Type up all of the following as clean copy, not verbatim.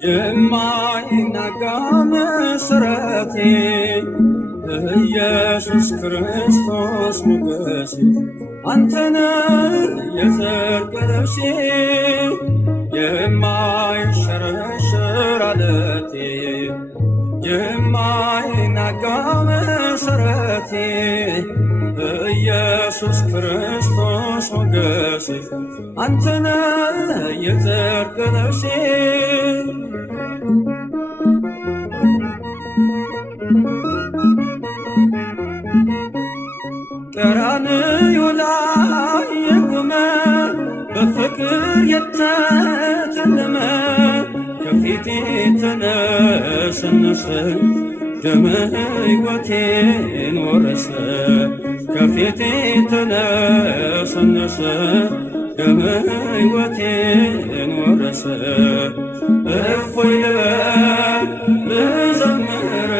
የማይናጋ መሰረቴ ኢየሱስ ክርስቶስ ሞገሴ አንተነ የጽድቅ ልብሴ የማይሸረሸር ዓለቴ የማይናጋ መሰረቴ ኢየሱስ ክርስቶስ ሞገሴ አንተነ የጽድቅ ልብሴ ቀራንዮ ላይ የቆመ በፍቅር የተተለመ ከፊቴ ተነሰነሰ ደመ ሕይወቴን ወረሰ ከፊቴ ተነሰነሰ ደመ ሕይወቴን ወረሰ እፎይ ልበል ልዘምር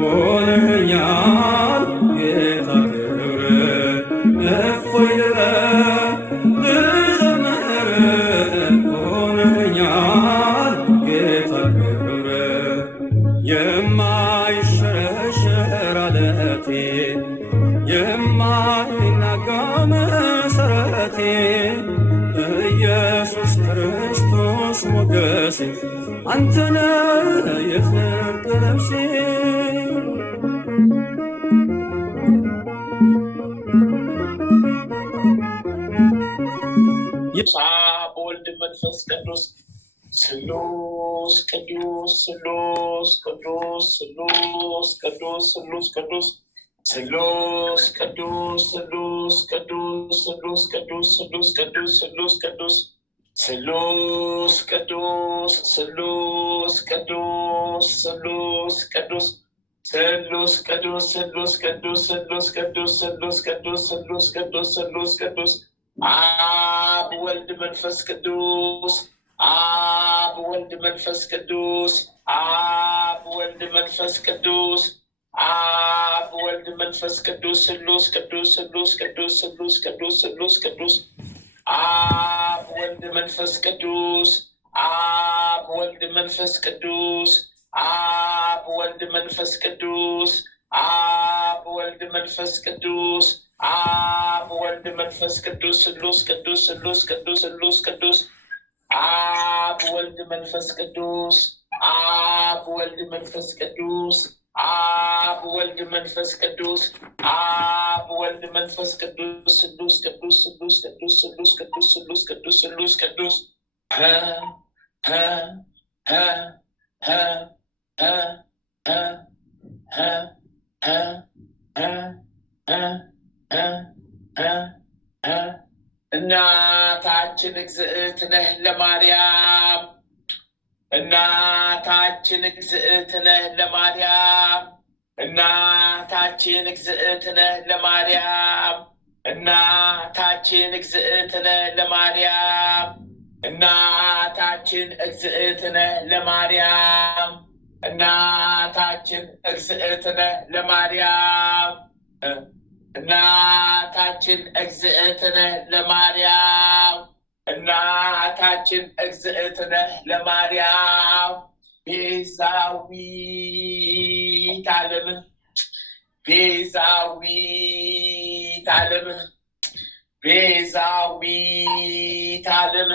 ሆነኛል ጌታ ክብር እፎይ ልበል ልዘምር ሆነኛል ጌታ ክብር የማይሸረሸር ዓለቴ የማይናጋ መሰረቴ ኢየሱስ ክርስቶስ ሞገሴ አንተነ የጽድቅ ልብሴ አብ ወልድ መንፈስ ቅዱስ ስሉስ ቅዱስ ስሉስ ቅዱስ ስሉስ ቅዱስ ስሉስ ቅዱስ ስሉስ ቅዱስ ስሉስ ቅዱስ ስሉስ ቅዱስ ስሉስ ቅዱስ ስሉስ ቅዱስ ስሉስ ቅዱስ ስሉስ ቅዱስ ስሉስ ቅዱስ ስሉስ ቅዱስ ስሉስ ቅዱስ ስሉስ ቅዱስ ስሉስ ቅዱስ ስሉስ ቅዱስ ስሉስ ቅዱስ አብ ወልድ መንፈስ ቅዱስ አብ ወልድ መንፈስ ቅዱስ አብ ወልድ መንፈስ ቅዱስ አብ ወልድ መንፈስ ቅዱስ ስሉስ ቅዱስ ስሉስ ቅዱስ ስሉስ ቅዱስ ስሉስ ቅዱስ አብ ወልድ መንፈስ ቅዱስ አብ ወልድ መንፈስ ቅዱስ አብ ወልድ መንፈስ ቅዱስ አብ ወልድ መንፈስ ቅዱስ አብ ወልድ መንፈስ ቅዱስ ስሉስ ቅዱስ ስሉስ ቅዱስ ስሉስ ቅዱስ አብ ወልድ መንፈስ ቅዱስ አብ ወልድ መንፈስ ቅዱስ አብ ወልድ መንፈስ ቅዱስ አብ ወልድ መንፈስ ቅዱስ ስሉስ ቅዱስ ስሉስ ቅዱስ ስሉስ ቅዱስ ስሉስ ቅዱስ ስሉስ ቅዱስ እናታችን እግዝእትነህ ለማርያም እናታችን እግዝእትነህ ለማርያም እናታችን እግዝእትነህ ለማርያም እናታችን እግዝእትነህ ለማርያም እናታችን እግዝእትነህ ለማርያም እናታችን እግዝእትነህ ለማርያም እናታችን እግዝእትነህ ለማርያም እናታችን እግዝእትነህ ለማርያም ቤዛዊት ዓለም ቤዛዊት ዓለም ቤዛዊት ዓለም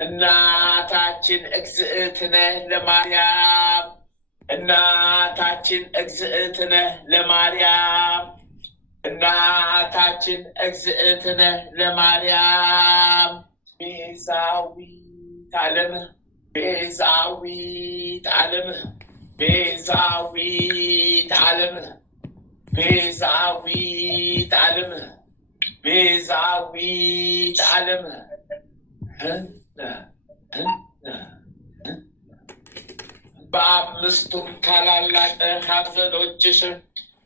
እናታችን እግዝእትነህ ለማርያም እናታችን እግዝእትነህ ለማርያም እናታችን እግዝእትነህ ለማርያም ቤዛዊት ዓለም ቤዛዊት ዓለም ቤዛዊት ዓለም ቤዛዊት ዓለም ቤዛዊት ዓለም በአምስቱም ታላላቅ ሐዘኖችሽ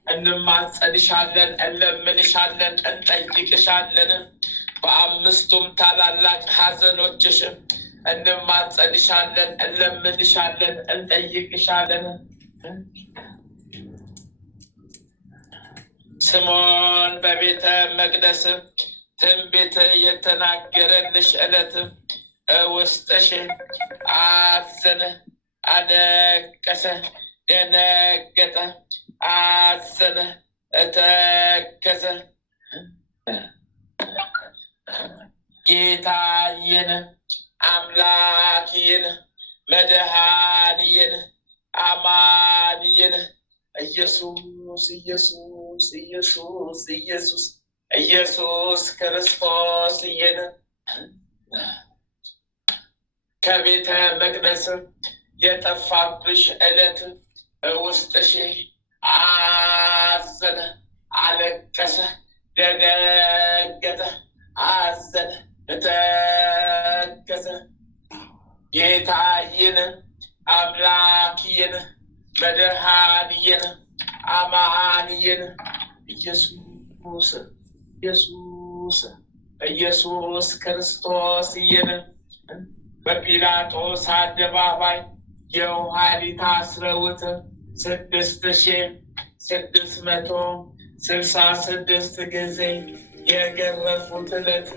እንማጸንሻለን፣ እንለምንሻለን፣ እንጠይቅሻለን። በአምስቱም ታላላቅ ሐዘኖችሽ እንማጸንሻለን፣ እንለምንሻለን፣ እንጠይቅሻለን። ስምዖን በቤተ መቅደስ ትንቢት የተናገረልሽ ዕለት ውስጥሽ አዘነ፣ አለቀሰ፣ ደነገጠ፣ አዘነ፣ ተከዘ። ጌታዬን አምላኬን መድኃኒዬን አማኑኤል ኢየሱስ ኢየሱስ ኢየሱስ ኢየሱስ ኢየሱስ ክርስቶስ እየን ከቤተ መቅደስ የጠፋብሽ ዕለት ውስጥሽ አዘነ፣ አለቀሰ፣ ደነገጠ፣ አዘነ፣ ተከዘ። ጌታዬን አምላኬን መድኃኒዬን አማኑኤል ኢየሱስ ኢየሱስ ኢየሱስ ክርስቶስ እየን በጲላጦስ አደባባይ የውሃሊት አስረውት 6666 ጊዜ የገረፉት ዕለት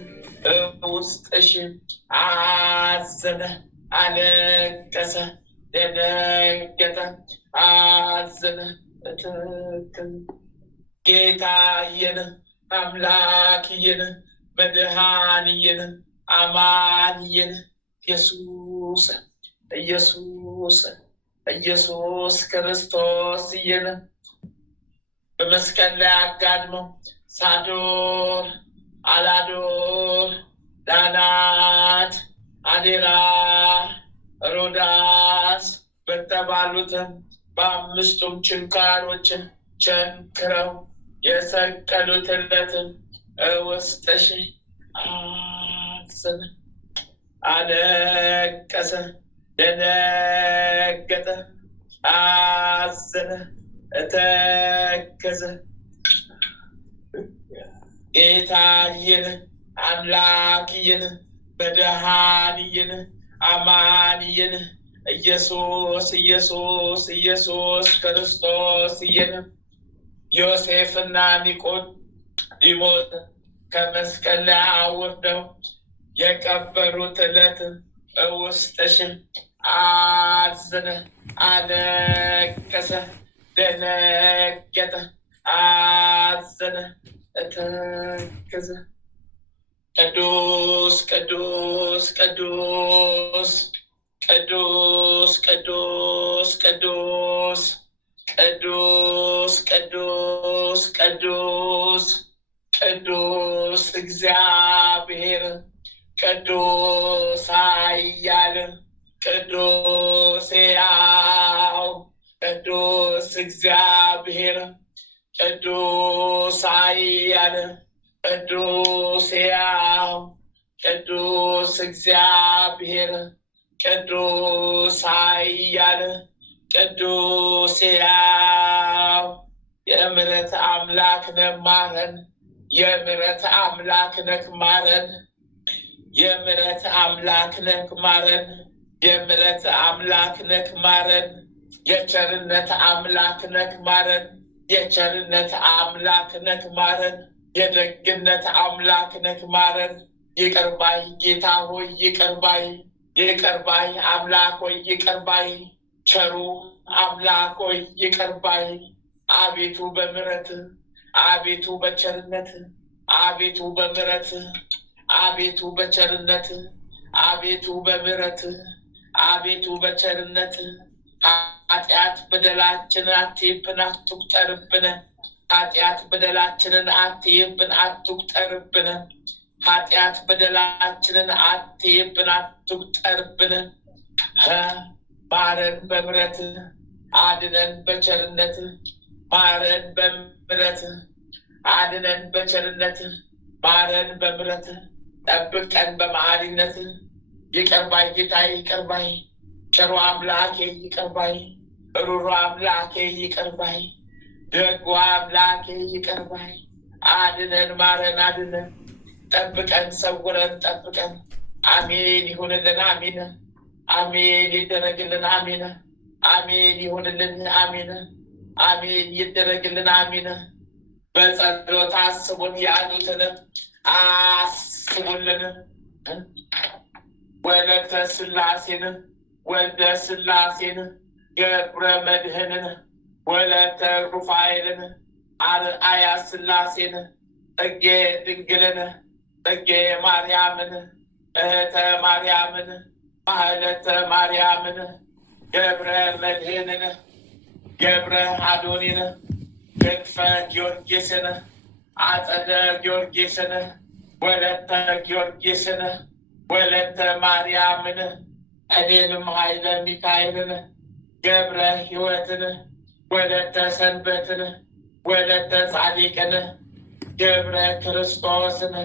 ውስጥሽ አዘነ፣ አለቀሰ፣ ደነገጠ፣ አዘነ፣ ተከዘ። ጌታዬን አምላኬን መድኃኒዬን አማኑኤል ኢየሱስ ኢየሱስ ኢየሱስ ክርስቶስ እየን በመስቀል ላይ አጋድመው ሳዶር፣ አላዶር፣ ዳናት፣ አዴራ፣ ሮዳስ በተባሉትም በአምስቱም ችንካሮችን ቸንክረው የሰቀሉት ዕለት ውስጥሽ አዘነ፣ አለቀሰ፣ ደነገጠ፣ አዘነ፣ ተከዘ። ጌታዬን አምላኬን መድኃኒዬን አማኑኤል ኢየሱስ ኢየሱስ ኢየሱስ ክርስቶስ እየን ዮሴፍና ኒቆዲሞስ ከመስቀል ላይ አውርደው የቀበሩት ዕለት ውስጥሽ አዘነ፣ አለቀሰ፣ ደነገጠ፣ አዘነ፣ ተከዘ። ቅዱስ ቅዱስ ቅዱስ ቅዱስ ቅዱስ ቅዱስ ቅዱስ ቅዱስ ቅዱስ ቅዱስ እግዚአብሔር ቅዱስ ኃያል ቅዱስ ሕያው ቅዱስ እግዚአብሔር ቅዱስ ኃያል ቅዱስ ሕያው ቅዱስ እግዚአብሔር ቅዱስ ኃያል ቅዱስ ሕያው የምሕረት አምላክ ነህ ማረን፣ የምሕረት አምላክ ነህ ማረን፣ የምሕረት አምላክ ነህ ማረን፣ የምሕረት አምላክ ነህ ማረን፣ የቸርነት አምላክ ነህ ማረን፣ የቸርነት አምላክ ነህ ማረን፣ የደግነት አምላክ ነህ ማረን። ይቅር ባይ ጌታ ሆይ ይቅር ባይ፣ ይቅር ባይ አምላክ ሆይ ይቅር ባይ፣ ቸሩ አምላክ ሆይ ይቅር ባይ። አቤቱ በምሕረት አቤቱ በቸርነት አቤቱ በምሕረት አቤቱ በቸርነት አቤቱ በምሕረት አቤቱ በቸርነት ኃጢአት በደላችንን አትይብን አትቁጠርብን። ኃጢአት በደላችንን አትይብን አትቁጠርብን። ኃጢአት በደላችንን አትይብን አትቁጠርብን። ማረን በምሕረት አድነን በቸርነት ማረን በምሕረት አድነን በቸርነት ማረን በምሕረት ጠብቀን በመሐሪነት። ይቅር ባይ ጌታዬ ይቅር ባይ፣ ቸሩ አምላኬ ይቅር ባይ፣ ሩሩ አምላኬ ይቅር ባይ፣ ደጉ አምላኬ ይቅር ባይ። አድነን ማረን አድነን፣ ጠብቀን ሰውረን ጠብቀን። አሜን ይሁንልን አሜን፣ አሜን ይደረግልን አሜን፣ አሜን ይሁንልን አሜን፣ አሜን ይደረግልን አሜን። በጸሎት አስቡን ያሉትን አስቡልን። ወለተ ሥላሴን ወልደ ሥላሴን ገብረ መድኅንን ወለተ ሩፋኤልን አርአያ ሥላሴን ጽጌ ድንግልን ጽጌ ማርያምን እህተ ማርያምን ማህለተ ማርያምን ገብረ መድኅንን ገብረ አዶኒን ክንፈ ጊዮርጊስን አጸደ ጊዮርጊስን ወለተ ጊዮርጊስን ወለተ ማርያምን እኔንም ኃይለ ሚካኤልን ገብረ ሕይወትን ወለተ ሰንበትን ወለተ ጻዲቅን ገብረ ክርስቶስን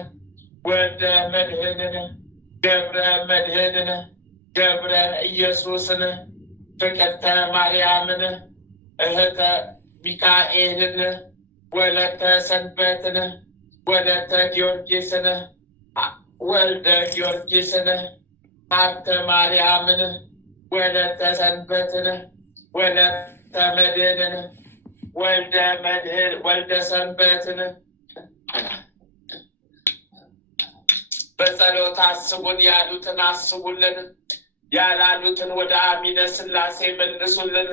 ወልደ መድኅንን ገብረ መድኅንን ገብረ ኢየሱስን ፍቅርተ ማርያምን እህተ ሚካኤልን ወለተ ሰንበትን ወለተ ጊዮርጊስን ወልደ ጊዮርጊስን ሀብተ ማርያምን ወለተ ሰንበትን ወለተ መድኅንን ወልደ መድኅን ወልደ ሰንበትን በጸሎት አስቡን። ያሉትን አስቡልን፣ ያላሉትን ወደ አሚነ ሥላሴ መልሱልን።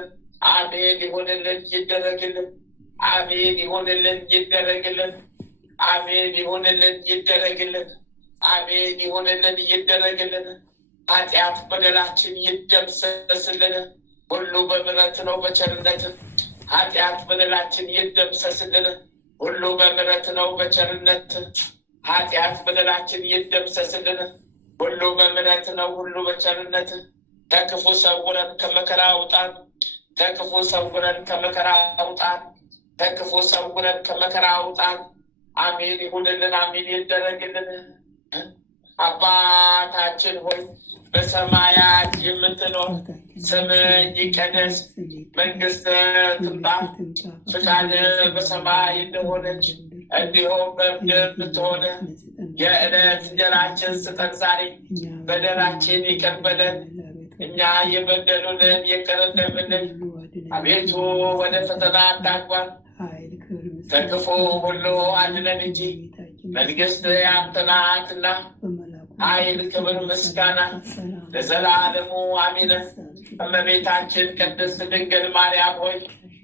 አሜን ይሁንልን ይደረግልን። አሜን ይሁንልን ይደረግልን። አሜን ይሁንልን ይደረግልን። አሜን ይሁንልን ይደረግልን። ኃጢአት በደላችን ይደምሰስልን። ሁሉ በምሕረት ነው በቸርነት። ኃጢአት በደላችን ይደምሰስልን። ሁሉ በምሕረት ነው በቸርነት። ኃጢአት በደላችን ይደምሰስልን። ሁሉ በምሕረት ነው ሁሉ በቸርነት። ከክፉ ሰውረን ከመከራ አውጣን። ከክፉ ሰውረን ከመከራ አውጣን። ከክፉ ሰውረን ከመከራ አውጣን። አሜን ይሁንልን። አሜን ይደረግልን። አባታችን ሆይ በሰማያት የምትኖር ስምህ ይቀደስ፣ መንግሥትህ ትምጣ፣ ፈቃድህ በሰማይ እንደሆነች እንዲሁም በምድር ትሁን። የዕለት እንጀራችንን ስጠን ዛሬ፣ በደላችንን ይቅር በለን እኛ የበደሉንን ይቅር እንደምንል፣ አቤቱ ወደ ፈተና አታግባን ከክፉ ሁሉ አድነን እንጂ መንግሥት ያንተ ናትና ኃይል፣ ክብር፣ ምስጋና ለዘላለሙ አሜን። እመቤታችን ቅድስት ድንግል ማርያም ሆይ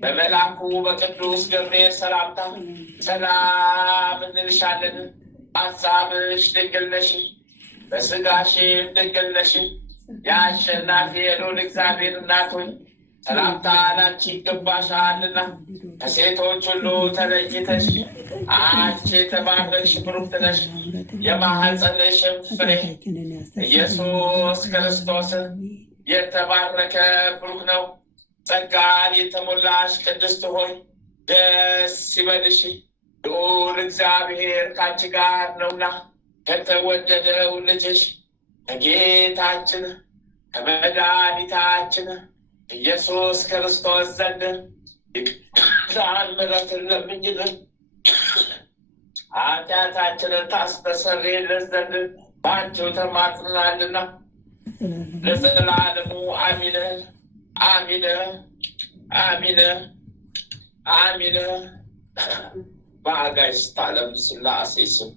በመልአኩ በቅዱስ ገብርኤል ሰላምታ ሰላም እንልሻለን። ሐሳብሽ ድንግል ነሽ፣ በሥጋሽም ድንግል ነሽ። የአሸናፊ የልዑል እግዚአብሔር እናት ሆይ ሰላምታ ላንቺ ይገባሻልና ከሴቶች ሁሉ ተለይተሽ አንቺ የተባረክሽ ብሩክት ነሽ። የማኅፀንሽም ፍሬ ኢየሱስ ክርስቶስ የተባረከ ብሩክ ነው። ጸጋን የተሞላሽ ቅድስት ሆይ ደስ ይበልሽ፣ ልዑል እግዚአብሔር ከአንቺ ጋር ነውና ከተወደደው ልጅሽ ከጌታችን ከመድኃኒታችን ኢየሱስ ክርስቶስ ዘንድ ይቅርታን ምሕረትን ለምኝልን ኃጢአታችንን ታስተሰርይልን ዘንድ በአንቺው ተማጽነናልና ለዘላለሙ አሚን አሚን አሚን አሚን። በአጋዕዝተ ዓለም ሥላሴ ስም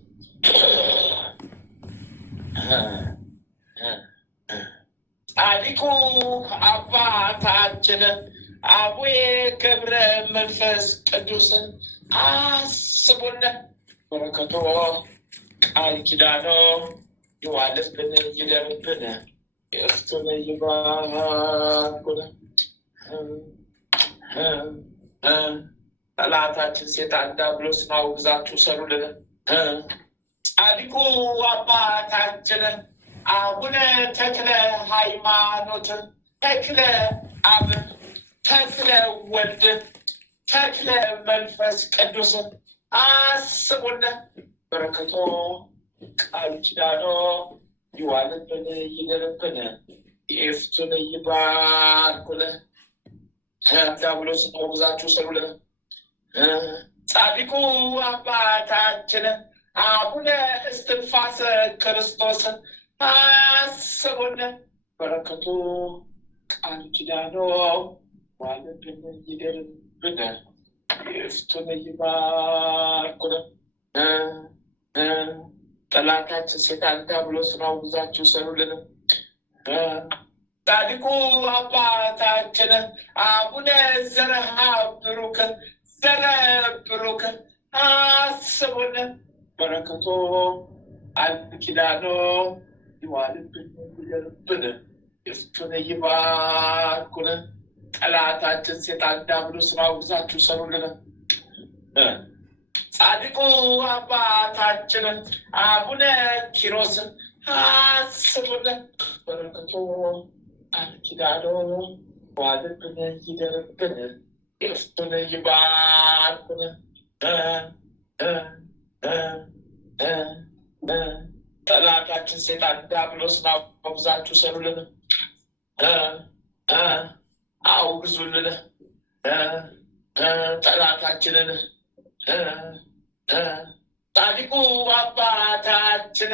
ጻድቁ አባታችን አቡነ ገብረ መንፈስ ቅዱስን አስቡን። በረከቶ ቃል ኪዳኖ ይዋልብን ይደርብን፣ የእርሱን ይባርኩን። ጠላታችን ሴጣን ዲያብሎስን አውግዛችሁ ሰሩልን። ጻድቁ አባታችን አቡነ ተክለ ሃይማኖት፣ ተክለ አብ፣ ተክለ ወልድ፣ ተክለ መንፈስ ቅዱስ አስቡን። በረከቶ ቃል ኪዳኖ ይዋልብን ይደርብን፣ የእፍቱን ይባርኩን። ዲያብሎስን አውግዛችሁ ሰሩልን። ጻድቁ አባታችን አቡነ እስትንፋሰ ክርስቶስ አስቡን። በረከቱ ቃል ኪዳኖ ዋልብን ይደርብን፣ የእፍቱን ይባርኩን። ጠላታችን ሰይጣን ዲያብሎስን አውግዛችሁ ሰሩልን። ጻድቁ አባታችን አቡነ ዘርዓ ብሩክ አስቡን። በረከቶ ኪዳኖ ይዋልብን ይደርብን፣ ይፍቱን ይባርኩን። ጠላታችን ሰይጣን ዲያብሎስን አውግዛችሁ ሰሩልን። ጻድቁ አባታችን አቡነ ኪሮስ አስቡን። በረከቶ ኪዳኖ ይዋልብን ይደርብን፣ ይፍቱን ይባርኩን። ጠላታችን ሰይጣን ዲያብሎስን አውግዛችሁ ሰሩልን፣ አውግዙልን። ጠላታችንን ጻድቁ አባታችን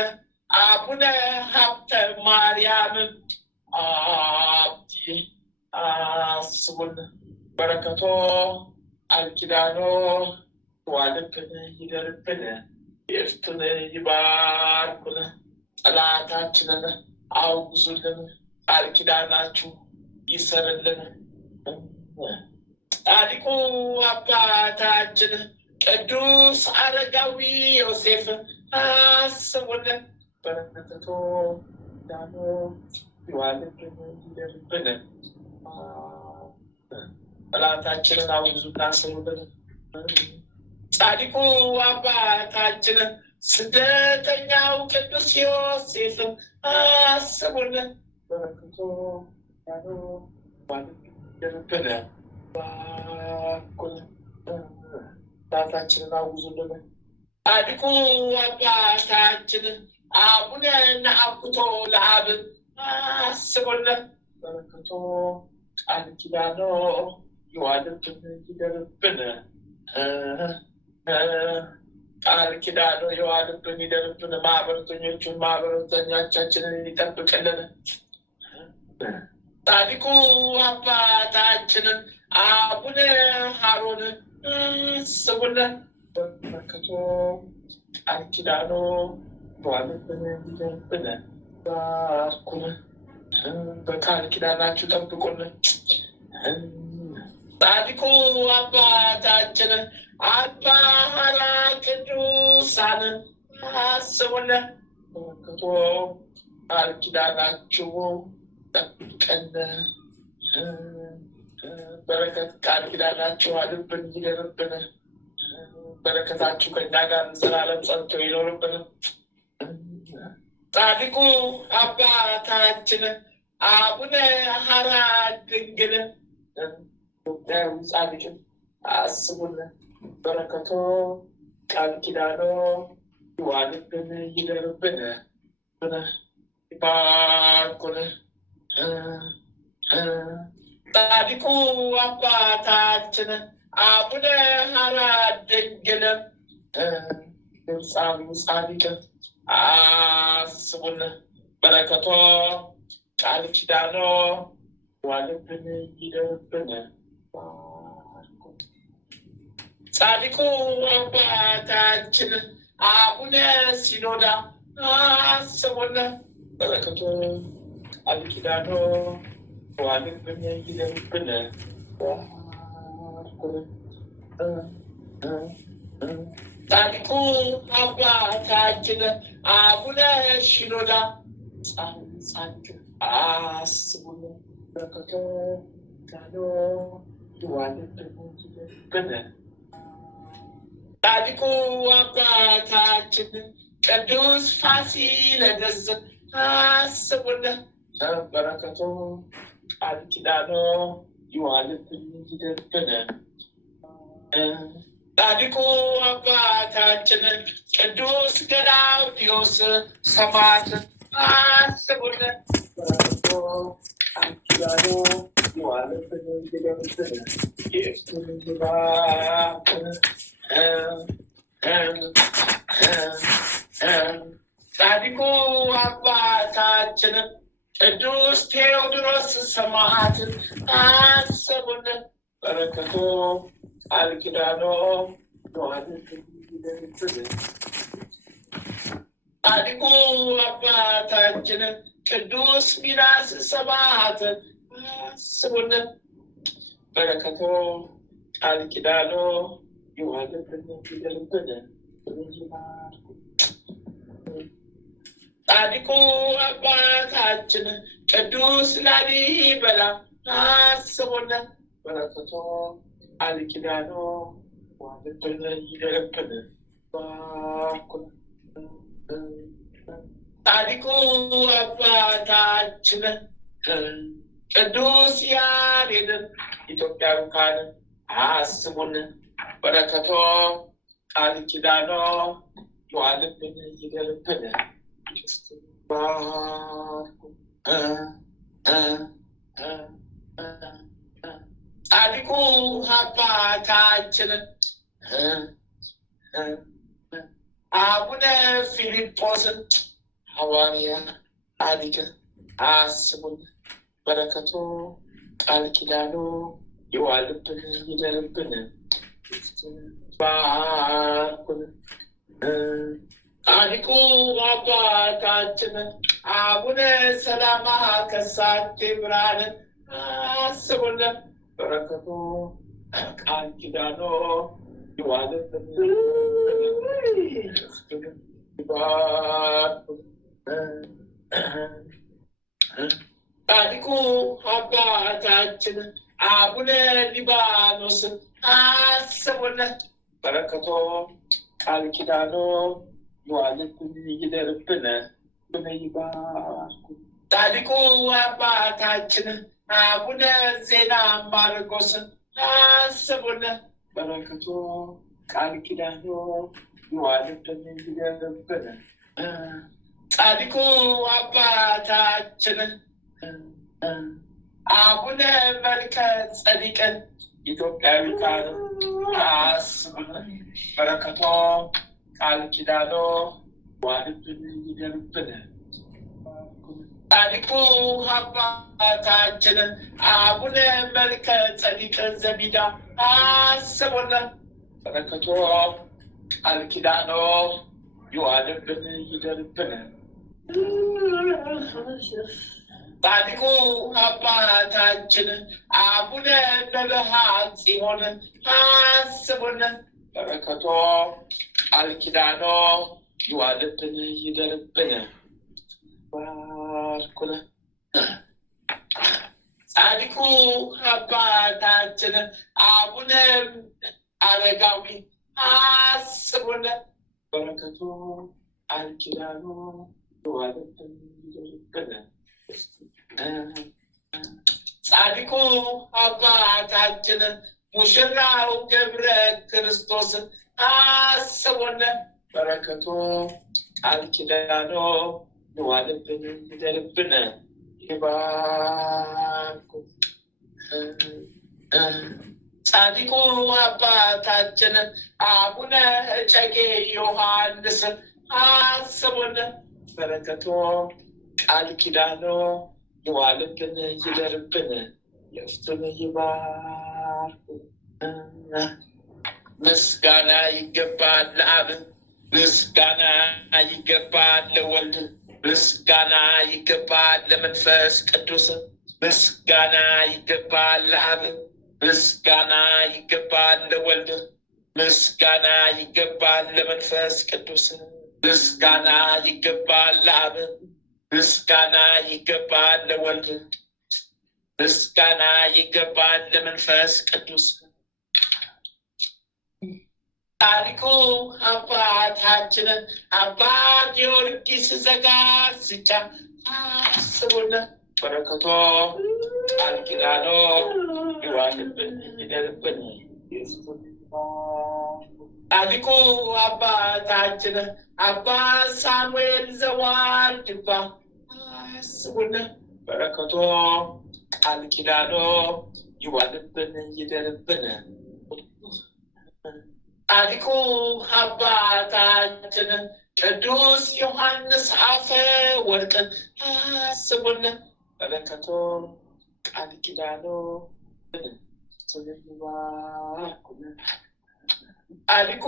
አቡነ ሀብተ ማርያም አብቲ አስቡን። በረከቶ ኪዳኖ ይዋልብን ይደርብን፣ ይፍቱን ይባርኩን። ጠላታችንን አውግዙልን፣ ቃል ኪዳናችሁ ይሰርልን። ጻድቁ አባታችን ቅዱስ አረጋዊ ዮሴፍ አስቡን። በረከቶ ኪዳኖ ይዋልብን ይደርብን። ጠላታችንን አውግዙና ስሩልን። ጻድቁ አባታችን ስደተኛው ቅዱስ ዮሴፍ አስቡን። በረከቶ ይደርብን። ጠላታችንን አውግዙልን። ጻድቁ አባታችን አቡነ ነአኩቶ ለአብ አስቡን። በረከቶ ቃል ኪዳኖ ይዋልብን ይደርብን። ቃል ኪዳኖ ይዋልብን ይደርብን። ማህበረተኞቻችንን ይጠብቅልን። ጻድቁ አባታችን አቡነ ሀሮን አስቡን። በረከቶ ቃል ኪዳኖ ይዋልብን ይደርብን። ባርኩን፣ በቃል ኪዳናችሁ ጠብቁልን። ጻድቁ አባታችን አባ ሐራ ቅዱሳን አስቡን። በረከቶ ቃል ኪዳናችሁ ጠብቀን። በረከት ቃል ኪዳናችሁ አልብን ይደርብን። በረከታችሁ ከእኛ ጋር ዘላለም ጸንቶ ይኖርብን። ጻድቁ አባታችን አቡነ ሐራ ድንግል ኢትዮጵያዊ ጻድቅ አስቡን። በረከቶ ቃል ኪዳኖ ይዋልብን ይደርብን። ይባርኩን። ጻድቁ አባታችን አቡነ ሐራ ድንግል ግብፃዊ ጻድቅ አስቡን። በረከቶ ቃል ኪዳኖ ይዋልብን ይደርብን። ጻድቁ አባታችን አቡነ ሲኖዳ አስቡን። በረከቶ ቃል ኪዳኖ ይዋልብን ይደርብን። ጻድቁ አባታችን አቡነ ሲኖዳ ጻድቅ አስቡን። በረከቶ ኪዳኖ ይዋልብን ይደርብን። ጻድቁ አባታችን ቅዱስ ፋሲለደስ አስቡን። በረከቶ ቃል ኪዳኖ ይዋልብን ይደርብን። ጻድቁ አባታችን ቅዱስ ገላውዴዎስ ሰማዕት አስቡን። በረከቶ ቃል ኪዳኖ ይዋልብን ይደርብን። ይፍቱን ይባርኩን። ጻድቁ አባታችን ቅዱስ ቴዎድሮስ ሰማዕት አስቡን። በረከቶ ቃል ኪዳኖ ይዋልብን ይደርብን። ጻድቁ አባታችን ቅዱስ ሚናስ ሰማዕት አስቡን። በረከቶ ቃል ኪዳኖ ይዋልብን ይደርብን። ጻድቁ አባታችን ቅዱስ ላሊበላ አስቡን። በረከቶ ቃል ኪዳኖ ይዋልብን ይደርብን። ጻድቁ አባታችን ቅዱስ ያሬድ ኢትዮጵያዊ ካህን አስቡን። በረከቶ ቃል ኪዳኖ ይዋልብን ይደርብን። ጻድቁ አባታችን አቡነ ፊልጶስ ሐዋርያ ጻድቅ አስቡን። በረከቶ ቃል ኪዳኖ ይዋልብን ይደርብን። ባርኩን። ጻድቁ አባታችን አቡነ ሰላማ ከሳቴ ብርሃን አስቡን። በረከቶ ቃል ኪዳኖ ይዋልብን ባርኩን። ጻድቁ አባታችን አቡነ ሊባኖስ አስቡን። በረከቶ ቃል ኪዳኖ ይዋልብን ይደርብን። ይባርኩን። ጻድቁ አባታችን አቡነ ዜና ማርቆስ አስቡን። በረከቶ ቃል ኪዳኖ ይዋልብን ይደርብን። ጻድቁ አባታችን አቡነ መልከ ጸዲቅ ኢትዮጵያዊ ካህን አስቡን። በረከቶ ቃል ኪዳኖ ይዋልብን ይደርብን። ጻድቁ አባታችን አቡነ መልከ ጸዲቅ ዘቢዳ አስቡን። በረከቶ ቃል ኪዳኖ ይዋልብን ይደርብን። ጻድቁ አባታችን አቡነ ነብሃ ጽዮን አስቡን። በረከቶ ቃል ኪዳኖ ይዋልብን ይደርብን። ባርኩን። ጻድቁ አባታችን አቡነ አረጋዊ አስቡን። በረከቶ ቃል ኪዳኖ ይዋልብን ይደርብን። ጻድቁ አባታችን ሙሽራው ገብረ ክርስቶስ አስቡን። በረከቶ ቃል ኪዳኖ ይዋልብን ይደርብን። ይባርኩን። ጻድቁ አባታችን አቡነ እጨጌ ዮሐንስ አስቡን። በረከቶ ቃል ኪዳኖ ይዋልብን ይደርብን። ይፍቱን። ይባርኩን። ምስጋና ይገባል ለአብ፣ ምስጋና ይገባል ለወልድ፣ ምስጋና ይገባል ለመንፈስ ቅዱስ፣ ምስጋና ይገባል ለአብ፣ ምስጋና ይገባል ለወልድ፣ ምስጋና ይገባል ለመንፈስ ቅዱስ፣ ምስጋና ይገባል ለአብ፣ ምስጋና ይገባል ለወልድ፣ ምስጋና ይገባል ለመንፈስ ቅዱስ። ጻድቁ አባታችን አባ ጊዮርጊስ ዘጋስጫ አስቡን። በረከቶ ቃል ኪዳኖ ይዋልብን ይደርብን። ጻድቁ አባታችን አባ ሳሙኤል ዘዋልድባ አስቡን። በረከቶ ቃል ኪዳኖ ይዋልብን ይደርብን። ጻድቁ አባታችን ቅዱስ ዮሐንስ አፈ ወርቅ አስቡን። በረከቶ ቃል ኪዳኖ ጻድቁ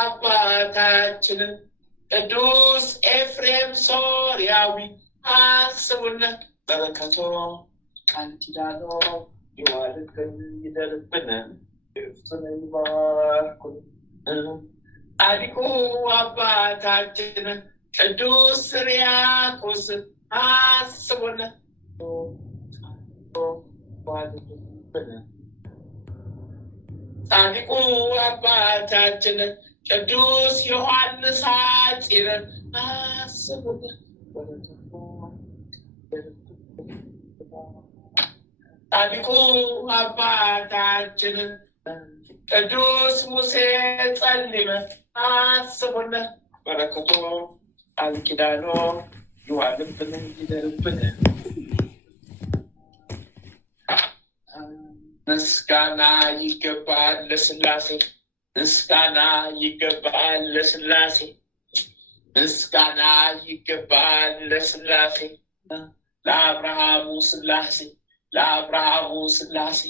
አባታችን ቅዱስ ኤፍሬም ሶርያዊ አስቡን በረከቶ ቃል ኪዳኖ ይዋልብን ይደርብን ፍቱን ይባርኩን። ጻድቁ አባታችን ቅዱስ ሕርያቆስ አስቡን ጻድቁ አባታችን ቅዱስ ዮሐንስ ሐጺር አስቡን። ጻድቁ አባታችን ቅዱስ ሙሴ ጸሊም አስቡን። በረከቶ ቃል ኪዳኖ ይዋልብን ይደርብን። ምስጋና ይገባል ለሥላሴ፣ ምስጋና ይገባል ለሥላሴ፣ ምስጋና ይገባል ለሥላሴ፣ ለአብርሃሙ ሥላሴ፣ ለአብርሃሙ ሥላሴ፣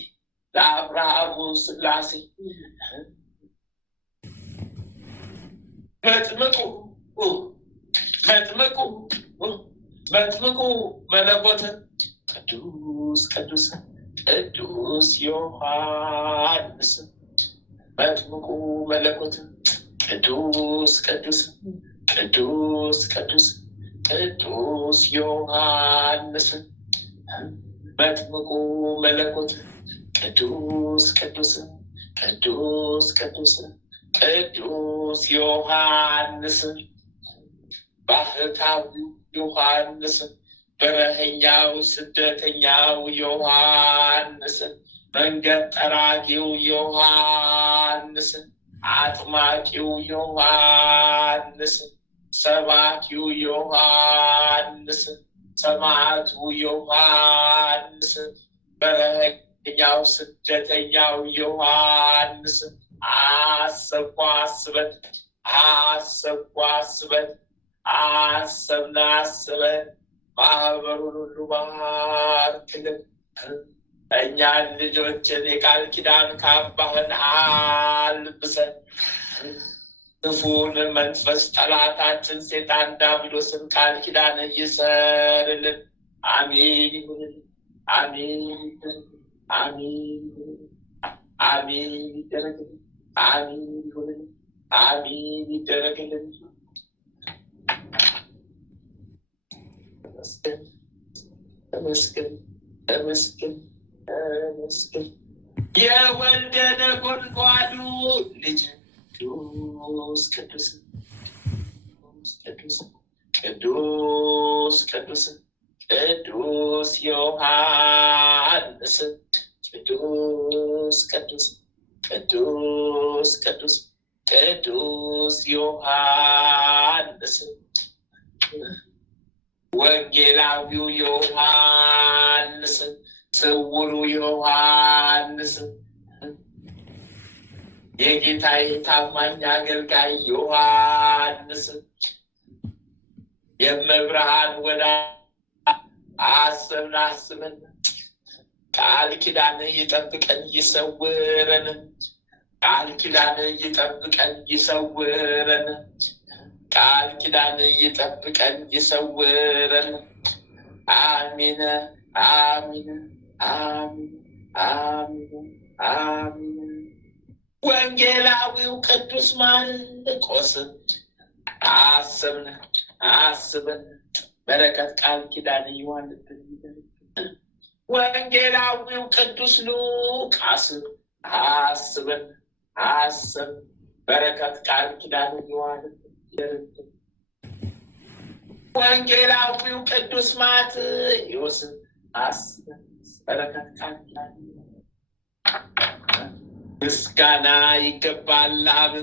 ለአብርሃሙ ሥላሴ። መጥምቁ መጥምቁ መጥምቁ መለኮት ቅዱስ ቅዱስ ቅዱስ ዮሐንስ መጥምቁ መለኮት ቅዱስ ቅዱስ ቅዱስ ቅዱስ ቅዱስ ዮሐንስ መጥምቁ መለኮት ቅዱስ ቅዱስ ቅዱስ ቅዱስ ቅዱስ ዮሐንስ ባህታዊው ዮሐንስ በረኸኛው ስደተኛው ዮሐንስ መንገድ ጠራጊው ዮሐንስ አጥማቂው ዮሐንስ ሰባኪው ዮሐንስ ሰማዕቱ ዮሐንስ በረኸኛው ስደተኛው ዮሐንስ አሰብኩ አስበን አሰብኩ አስበን አሰብን አስበን ማህበሩን ሁሉ ባርክልን። እኛን ልጆችን የቃል ኪዳን ካባህን አልብሰን ክፉን መንፈስ ጠላታችን ሴጣን ዲያብሎስን ቃል ኪዳን ይሰርልን። አሜን ይሁንልን። አሜን አሜን አሜን ይደረግልን። አሜን ይሁንልን። አሜን ይደረግልን። ተመስገን ተመስገን ተመስገን ተመስገን። የወልደ ነጎድጓዱ ልጅ ቅዱስ ቅዱስ ቅዱስ ቅዱስ ቅዱስ ቅዱስ ዮሐንስ ቅዱስ ቅዱስ ቅዱስ ቅዱስ ቅዱስ ዮሐንስ ወንጌላዊው ዮሐንስ ስውሩ ዮሐንስ የጌታዬ ታማኝ አገልጋይ ዮሐንስ የመብርሃን ወዳጅ አስበን አስበን ቃል ኪዳን ይጠብቀን ይሰውረን። ቃል ኪዳን ይጠብቀን ይሰውረን። ቃል ኪዳን ይጠብቀን ይሰውረን። አሚን አሚን አሚን አሚን አሚን። ወንጌላዊው ቅዱስ ማርቆስ አስብን አስበን በረከት ቃል ኪዳን ይዋልብን። ወንጌላዊው ቅዱስ ሉቃስ አስበን አስብ በረከት ቃል ኪዳን ይዋልብን። ወንጌላዊው ቅዱስ ማቴዎስ አስበን በረከት ቃል ኪዳን ምስጋና ይገባል ለአብ፣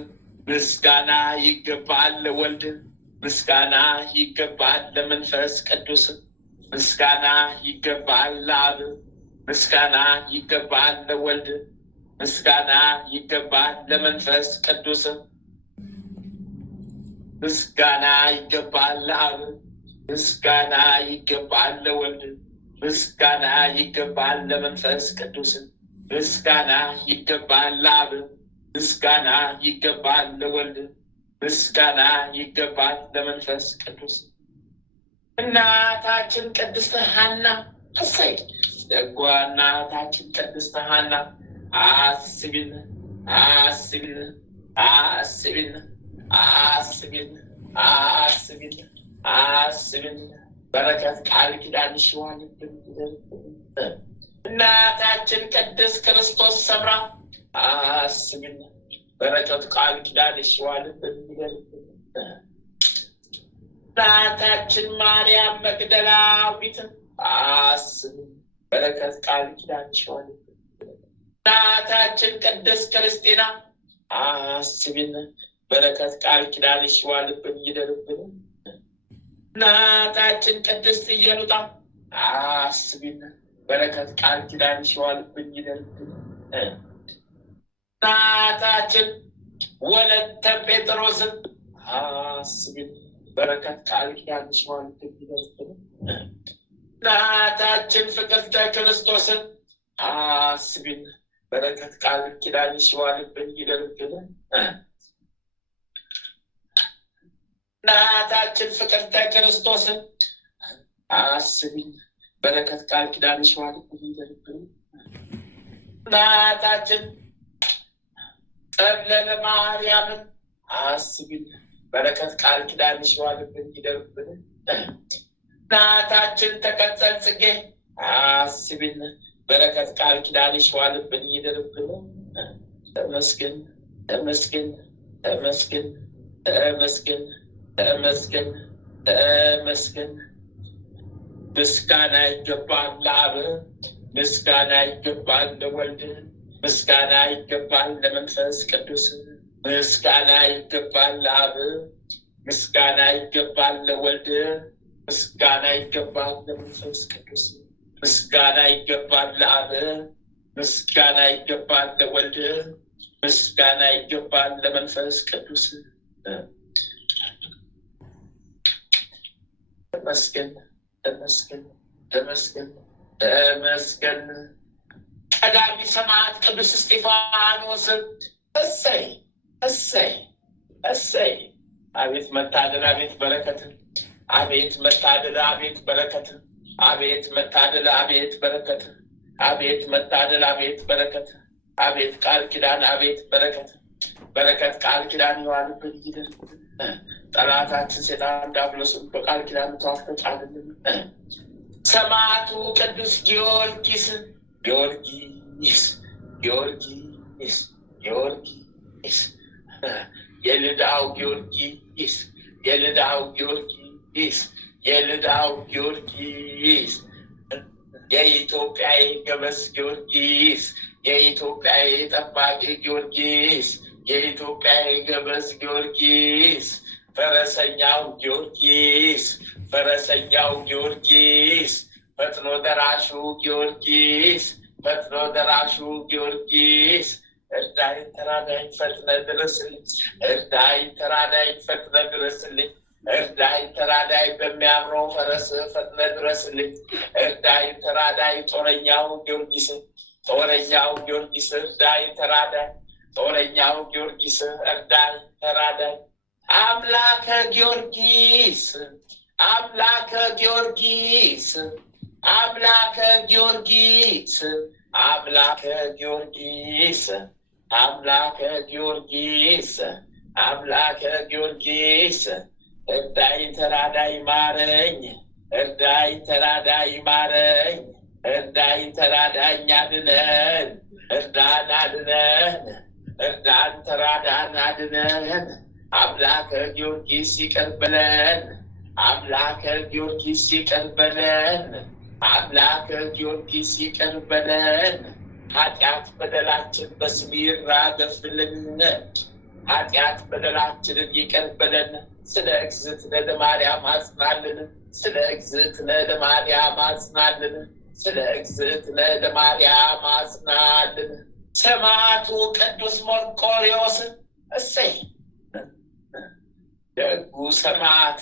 ምስጋና ይገባል ለወልድ፣ ምስጋና ይገባል ለመንፈስ ቅዱስ፣ ምስጋና ይገባል ለአብ፣ ምስጋና ይገባል ለወልድ፣ ምስጋና ይገባል ለመንፈስ ቅዱስ፣ ምስጋና ይገባል ለአብ፣ ምስጋና ይገባል ለወልድ፣ ምስጋና ይገባል ለመንፈስ ቅዱስ፣ ምስጋና ይገባል ለአብ፣ ምስጋና ይገባል ለወልድ፣ ምስጋና ይገባል ለመንፈስ ቅዱስ። እናታችን ቅድስት ሐና እሰይ ደጓ እናታችን ቅድስት ሐና አስቢን አስቢን አስቢን አስቢን አስቢን አስቢን በረከት ቃል ኪዳን ይሽዋልብን። እናታችን ቅድስት ክርስቶስ ሰምራ አስቢን በረከት ቃል ኪዳን ይሽዋልብን። እናታችን ማርያም መግደላዊት አስቢን በረከት ቃል ኪዳን ይሽዋልብን። እናታችን ቅድስት ክርስቲና አስቢን በረከት ቃል ኪዳን ይሽዋልብን ይደርብን። እናታችን ቅድስት ኢየሉጣ አስቢን በረከት ቃል ኪዳን ይሽዋልብን ይደርብን። እናታችን ወለተ ጴጥሮስን አስቢን በረከት ቃል ኪዳን ይሽዋልብን ይደርብን። እናታችን ፍቅርተ ክርስቶስን አስቢን በረከት ቃል ኪዳን ይሽዋልብን ይደርብን። እናታችን ፍቅርተ ክርስቶስን አስቢን በረከት ቃል ኪዳን ይሽዋልብን ይደርብን። እናታችን ጠብለለ ማርያምን አስቢን በረከት ቃል ኪዳን ይሽዋልብን ይደርብን። እናታችን ተቀጸል ጽጌ አስቢን በረከት ቃል ኪዳን ይሽዋልብን ይደርብን። ተመስገን ተመስገን ተመስገን ተመስገን ተመስገን ተመስገን። ምስጋና ይገባል ለአብ፣ ምስጋና ይገባል ለወልድ፣ ምስጋና ይገባል ለመንፈስ ቅዱስ። ምስጋና ይገባል ለአብ፣ ምስጋና ይገባል ለወልድ፣ ምስጋና ይገባል ለመንፈስ ቅዱስ። ምስጋና ይገባል ለአብ፣ ምስጋና ይገባል ለወልድ፣ ምስጋና ይገባል ለመንፈስ ቅዱስ። ተመስገን ተመስገን ተመስገን ተመስገን። ቀዳሚ ሰማዕት ቅዱስ እስጢፋኖስ እሰይ እሰይ እሰይ። አቤት መታደል አቤት በረከት፣ አቤት መታደል አቤት በረከት፣ አቤት መታደል አቤት በረከት፣ አቤት መታደል አቤት በረከት፣ አቤት ቃል ኪዳን አቤት በረከት፣ በረከት ቃል ኪዳን ይዋልብን ይደርብን። ጠላታችን ሴጣን ዲያብሎስን በቃል ኪዳን ተዋፍተጫልን። ሰማዕቱ ቅዱስ ጊዮርጊስ ጊዮርጊስ ጊዮርጊስ ጊዮርጊስ የልዳው ጊዮርጊስ የልዳው ጊዮርጊስ የልዳው ጊዮርጊስ የኢትዮጵያ ገበዝ ጊዮርጊስ የኢትዮጵያ ጠባቂ ጊዮርጊስ የኢትዮጵያ ገበዝ ጊዮርጊስ ፈረሰኛው ጊዮርጊስ ፈረሰኛው ጊዮርጊስ ፈጥኖ ደራሹ ጊዮርጊስ ፈጥኖ ደራሹ ጊዮርጊስ እርዳይ ተራዳይ ፈጥነ ድረስልኝ እርዳይ ተራዳይ ፈጥነ ድረስልኝ እርዳይ ተራዳይ በሚያምረው ፈረስ ፈጥነ ድረስልኝ እርዳይ ተራዳይ ጦረኛው ጊዮርጊስ ጦረኛው ጊዮርጊስ እርዳይ ተራዳይ ጦረኛው ጊዮርጊስ እርዳይ ተራዳይ አምላከ ጊዮርጊስ አምላከ ጊዮርጊስ አምላከ ጊዮርጊስ አምላከ ጊዮርጊስ አምላከ ጊዮርጊስ አምላከ ጊዮርጊስ እርዳይ ተራዳይ ማረኝ እርዳይ ተራዳይ ማረኝ እርዳይ ተራዳይ አድነን እርዳን አድነን እርዳን ተራዳን አድነን አምላከ ጊዮርጊስ ይቅር በለን አምላከ ጊዮርጊስ ይቅር በለን አምላከ ጊዮርጊስ ይቅር በለን ኃጢአት በደላችን በስሙ ይራገፍልን ኃጢአት በደላችንን ይቅር በለን ስለ እግዝእትነ ለማርያም አጽናልን ስለ እግዝእትነ ለማርያም አጽናልን ስለ እግዝእትነ ለማርያም አጽናልን። ሰማዕቱ ቅዱስ መርቆሬዎስ እሰይ ደጉ ሰማዕት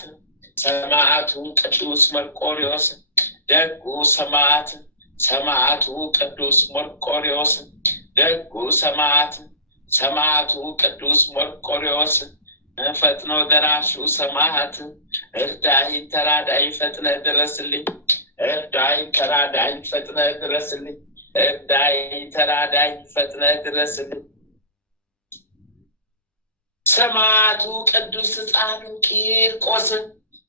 ሰማዕቱ ቅዱስ መርቆሬዎስ ደጉ ሰማዕት ሰማዕቱ ቅዱስ መርቆሬዎስ ደጉ ሰማዕት ሰማዕቱ ቅዱስ መርቆሬዎስ ፈጥኖ ደራሹ ሰማዕት እርዳኝ ተራዳኝ ፈጥነ ድረስልኝ። እርዳኝ ተራዳኝ ፈጥነ ድረስልኝ። እርዳኝ ተራዳኝ ፈጥነ ድረስልኝ። ሰማዕቱ ቅዱስ ሕፃኑ ቂርቆስ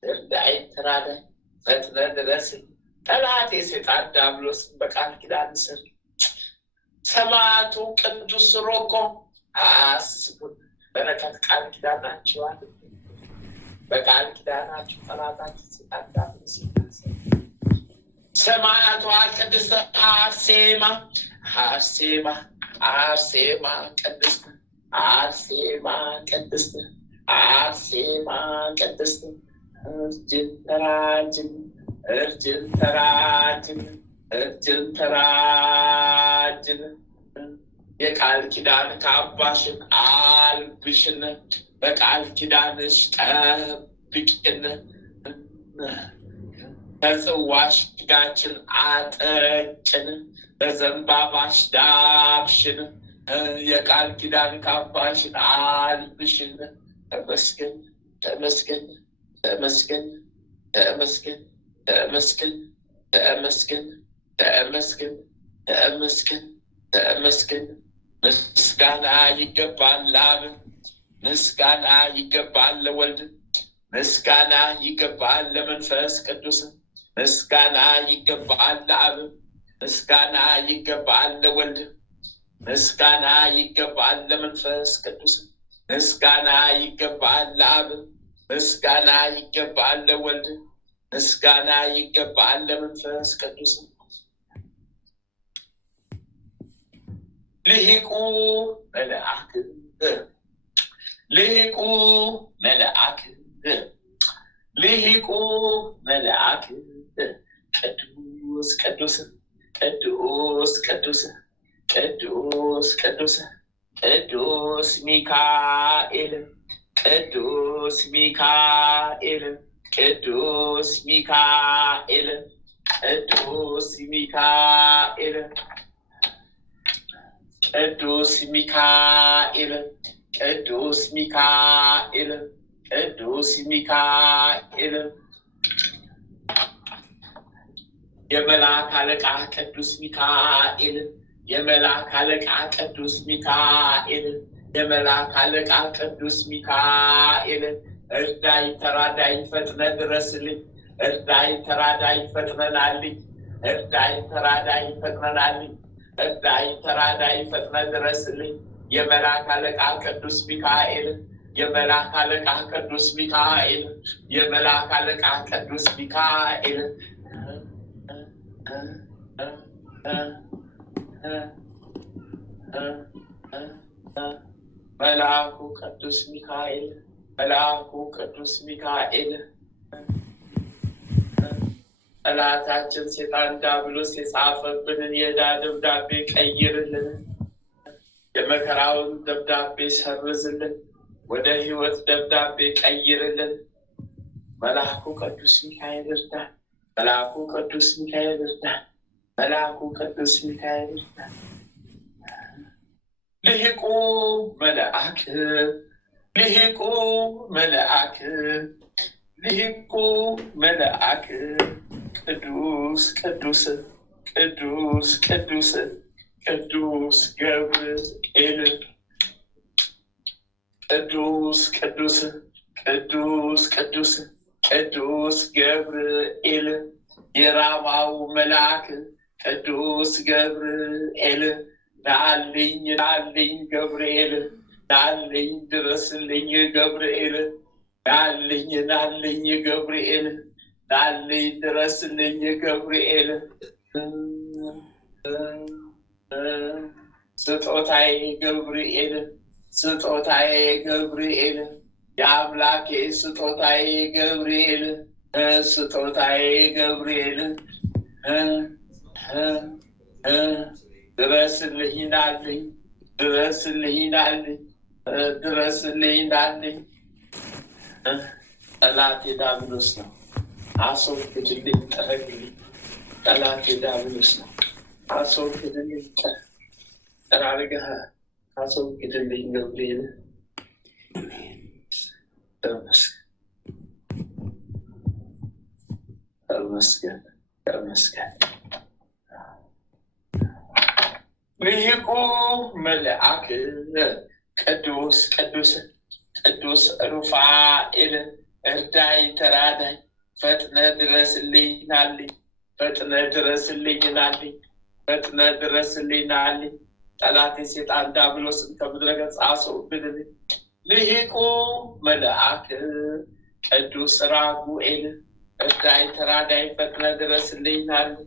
እርዳኝ ተራዳኝ ፈጥነ ድረስልኝ። ጠላት የሰይጣን ዲያብሎስ በቃል ኪዳን ስር ሰማዕቱ ቅዱስ ሮኮ አስቡን። በረከት ቃል ኪዳናችሁ አለ። በቃል ኪዳናችሁ ጠላታችሁ ሰይጣን ዲያብሎስ ሰማዕቷ ቅድስት አርሴማ አርሴማ አርሴማ ቅድስት አርሴማ ቅድስት አርሴማ ቅድስት እርጅን ተራጅን እርጅን ተራጅን እርጅን ተራጅን የቃል ኪዳን ካባሽን አልብሽን በቃል ኪዳንሽ ጠብቂን ከጽዋሽ ጋችን አጠጭን በዘንባባሽ ዳብሽን የቃል ኪዳን ካባሽን አልብሽን። ተመስገን ተመስገን ተመስገን ተመስገን ተመስገን ተመስገን ተመስገን ተመስገን ተመስገን። ምስጋና ይገባል ለአብ፣ ምስጋና ይገባል ለወልድ፣ ምስጋና ይገባል ለመንፈስ ቅዱስ፣ ምስጋና ይገባል ለአብ፣ ምስጋና ይገባል ለወልድ፣ ምስጋና ይገባል ለመንፈስ ቅዱስ፣ ምስጋና ይገባል ለአብ፣ ምስጋና ይገባል ለወልድ፣ ምስጋና ይገባል ለመንፈስ ቅዱስ። ልሂቁ መልአክ ልሂቁ መልአክ ልሂቁ መልአክ ቅዱስ ቅዱስ ቅዱስ ቅዱስ ቅዱስ ቅዱስ ቅዱስ ሚካኤል ቅዱስ ሚካኤል ቅዱስ ሚካኤል ቅዱስ ሚካኤል ቅዱስ ሚካኤል ቅዱስ ሚካኤል ቅዱስ ሚካኤል የመላክ አለቃ ቅዱስ ሚካኤል የመላክ አለቃ ቅዱስ ሚካኤል የመላክ አለቃ ቅዱስ ሚካኤል እርዳኝ ተራዳኝ ፈጥነ ድረስልኝ። እርዳኝ ተራዳኝ ፈጥነናልኝ። እርዳኝ ተራዳኝ ፈጥነናልኝ። እርዳኝ ተራዳኝ ፈጥነ ድረስልኝ። የመላክ አለቃ ቅዱስ ሚካኤል የመላክ አለቃ ቅዱስ ሚካኤል የመላክ አለቃ ቅዱስ ሚካኤል መልአኩ ቅዱስ ሚካኤል መልአኩ ቅዱስ ሚካኤል ጠላታችን ሰይጣን ዲያብሎስ የጻፈብንን የዕዳ ደብዳቤ ቀይርልን። የመከራውን ደብዳቤ ሰርዝልን። ወደ ሕይወት ደብዳቤ ቀይርልን። መልአኩ ቅዱስ ሚካኤል እርዳን። መልአኩ ቅዱስ ሚካኤል እርዳን። መልአኩ ቅዱስ ሚካኤል እርዳን። ልሂቁ መልአክ ልሂቁ መልአክ ልሂቁ መልአክ ቅዱስ ቅዱስ ቅዱስ ቅዱስ ቅዱስ ገብርኤል ቅዱስ ቅዱስ ቅዱስ ቅዱስ ቅዱስ ገብርኤል የራማው መልአክ ቅዱስ ገብርኤል ናልኝ ናልኝ ገብርኤል ናልኝ ድረስልኝ ገብርኤል ናልኝ ናልኝ ገብርኤል ናልኝ ድረስልኝ ገብርኤል ስጦታዬ ገብርኤል ስጦታዬ ገብርኤል የአምላኬ ስጦታዬ ገብርኤል ስጦታዬ ገብርኤል ድረስልኝ ናልኝ ድረስልኝ ናልኝ ድረስልኝ ናልኝ። ጠላቴ ዲያብሎስ ነው፣ አስወግድልኝ፣ ጠረግልኝ። ጠላቴ ዲያብሎስ ነው፣ አስወግድልኝ፣ ጠራርገህ አስወግድልኝ ገብርኤል ተመስገን ልሂቁ መልአክ ቅዱስ ሩፋኤል እርዳይ ተራዳይ ፈጥነ ድረስልኝ ናልኝ ጠላቴ ሴጣን ዲያብሎስን ከምድረ ገጽ አስወግድልኝ። ልሂቁ መልአክ ቅዱስ ራጉኤል እርዳይ ተራዳይ ፈጥነ ድረስልኝ ናልኝ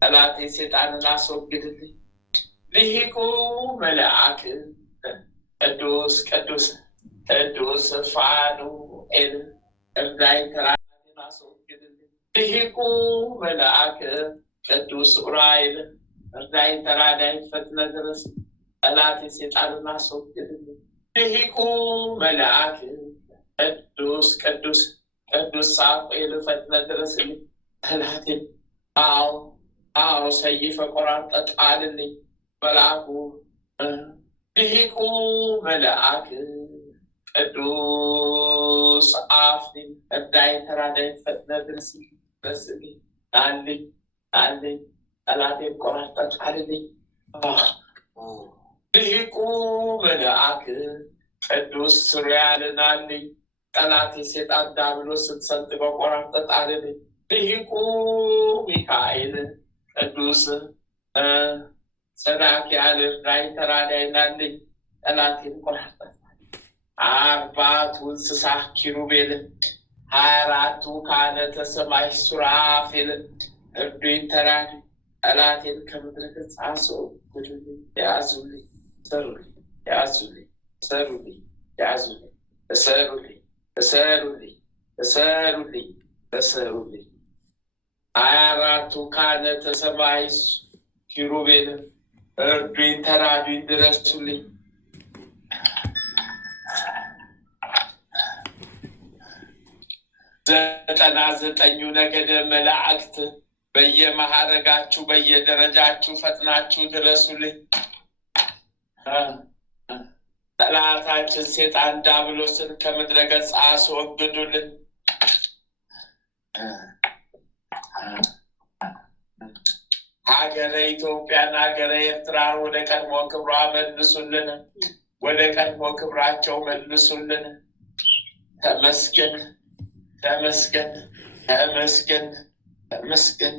ጠላቴ ሴጣንን አስወግድልኝ። ልሂቁ መልአክ ቅዱስ ፋኑኤል እርዳይ ተራዳይን አስወግድልኝ። ልሂቁ መልአክ ቅዱስ ኡራኤል እርዳይ ተራዳይ ፈጥነ ድረስ ጠላቴ ሴጣንን አስወግድልኝ። ልሂቁ መልአክ ቅዱስ ሳሙኤል ፈጥነ ድረስልኝ ጠላቴ ሰይፈ ቆራርጠ ጣልልኝ መልአኩ። ልሂቁ መልአክ ቅዱስ አፍኒን እርዳይ ተራዳይ ፈጥነ ድረስልኝ ናልኝ ጠላቴን ቆራርጠ ጣልልኝ። ልሂቁ መልአክ ቅዱስ ሱሪያል ናልኝ ጠላቴ ሴጣን ዲያብሎስን ሰንጥቀው ቆራርጠ ጣልልኝ። ልሂቁ ሚካኤል ቅዱስ ሰዳክያል እርዳይ ተራዳይ ናልኝ ጠላቴን ቆራርጠ ጣልልኝ። 40 እንስሳ ኪሩቤል 24 ካህናተ ሰማይ ሱራፌል እርዱኝ ተራዱኝ ጠላቴን ከምድረ ገጽ አስወግዱልኝ። እሰሩልኝ 24 ካህናተ ሰማይ ኪሩቤል እርዱኝ ተራዱኝ ድረሱልኝ። 99 ነገደ መላእክት በየማዕረጋችሁ በየደረጃችሁ ፈጥናችሁ ድረሱልኝ። ጠላታችን ሴጣን ዲያብሎስን ከምድረ ገጽ አስወግዱልን። ሀገረ ኢትዮጵያን ሀገረ ኤርትራን ወደ ቀድሞ ክብሯ መልሱልን፣ ወደ ቀድሞ ክብራቸው መልሱልን። ተመስገን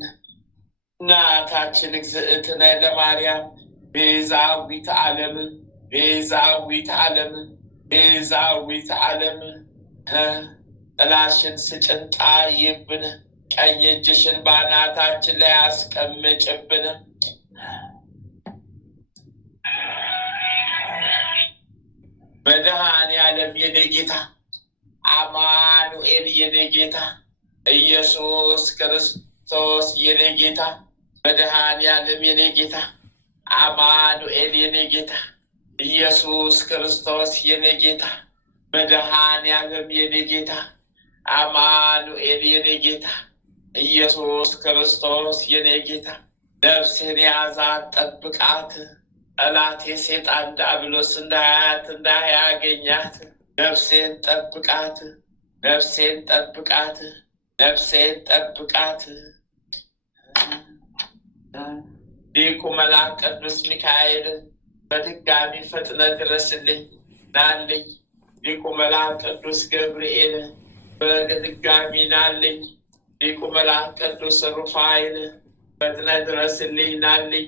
እናታችን እግዝእትነ ለማርያም ቤዛዊት ዓለም ጥላሽን ስጭን ጣይብን፣ ቀኝ እጅሽን በአናታችን ላይ አስቀምጭብን። መድኃኔዓለም የኔ ጌታ አማኑኤል የኔ ጌታ ኢየሱስ ክርስቶስ የኔ ጌታ መድኃኔዓለም የኔ ጌታ አማኑኤል የኔ ጌታ ኢየሱስ ክርስቶስ የኔ ጌታ መድኃኔዓለም የኔ ጌታ አማኑኤል የኔ ጌታ ኢየሱስ ክርስቶስ የኔ ጌታ ነፍሴን ያዛት ጠብቃት፣ ጠላቴ ሴጣን ዲያብሎስ እንዳያገኛት። ነፍሴን ጠብቃት። ሊቁ መልአክ ቅዱስ ሚካኤል በድጋሚ ፈጥነ ድረስልኝ ናልኝ። ሊቁ መልአክ ቅዱስ ገብርኤል በድጋሚ ናልኝ። ሊቁ መልአክ ቅዱስ ሩፋኤል ፈጥነ ድረስልኝ ናልኝ።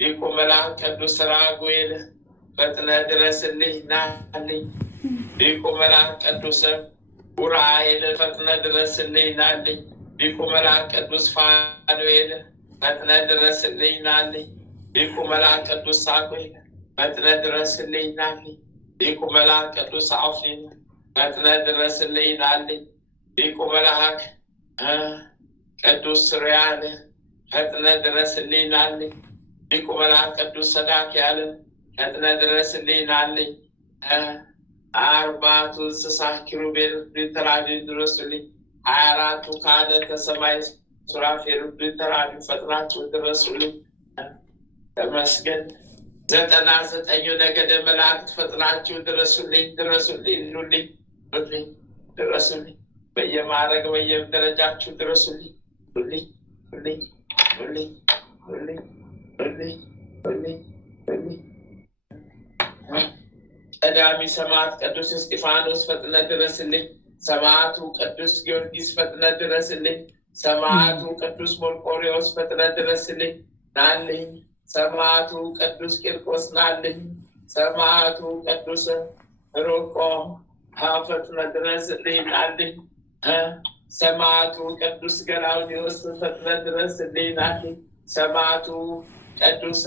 ሊቁ መልአክ ቅዱስ ራጉኤል ፈጥነ ድረስልኝ ናልኝ። ሊቁ መልአክ ቅዱስ ኡራኤል ፈጥነ ድረስልኝ ናልኝ። ሊቁ መልአክ ቅዱስ ፋኑኤል ፈጥነ ድረስልኝ ናልኝ። ሊቁ መልአክ ቅዱስ ሳሙኤል ፈጥነ ድረስልኝ ናልኝ። ሊቁ መልአክ ቅዱስ አፍኒን ፈጥነ ድረስልኝ ናልኝ። ሊቁ መልአክ ቅዱስ ሱሪያል ፈጥነ ድረስልኝ ናልኝ። ሊቁ መልአክ ቅዱስ ሰዳክያል ፈጥነ ድረስልኝ ናልኝ። 40 እንስሳ ኪሩቤል ተራዱኝ ድረሱልኝ። 24 ካህናተ ሰማይ ሱራፌል ተራዱኝ ፈጥናችሁ ድረሱልኝ። ተመስገን 99 ነገደ መላእክት ፈጥናችሁ ድረሱልኝ ኑልኝ። ድረሱልኝ። በየማዕረግ በየደረጃችሁ ድረሱልኝ። ሁልኝ ሁልኝ ሁልኝ ሁልኝ ሁልኝ ሁልኝ ሁልኝ። ቀዳሚ ሰማዕት ቅዱስ እስጢፋኖስ ፈጥነ ድረስልኝ። ሰማዕቱ ቅዱስ ጊዮርጊስ ፈጥነ ድረስልኝ። ሰማዕቱ ቅዱስ መርቆሬዎስ ፈጥነ ድረስልኝ ናልኝ። ሰማዕቱ ቅዱስ ቂርቆስ ናልኝ። ሰማዕቱ ቅዱስ ሮቆ ፈጥነ ድረስልኝ ናልኝ። ሰማዕቱ ቅዱስ ገላውዴዎስ ፈጥነ ድረስልኝ ናልኝ። ሰማዕቱ ቅዱስ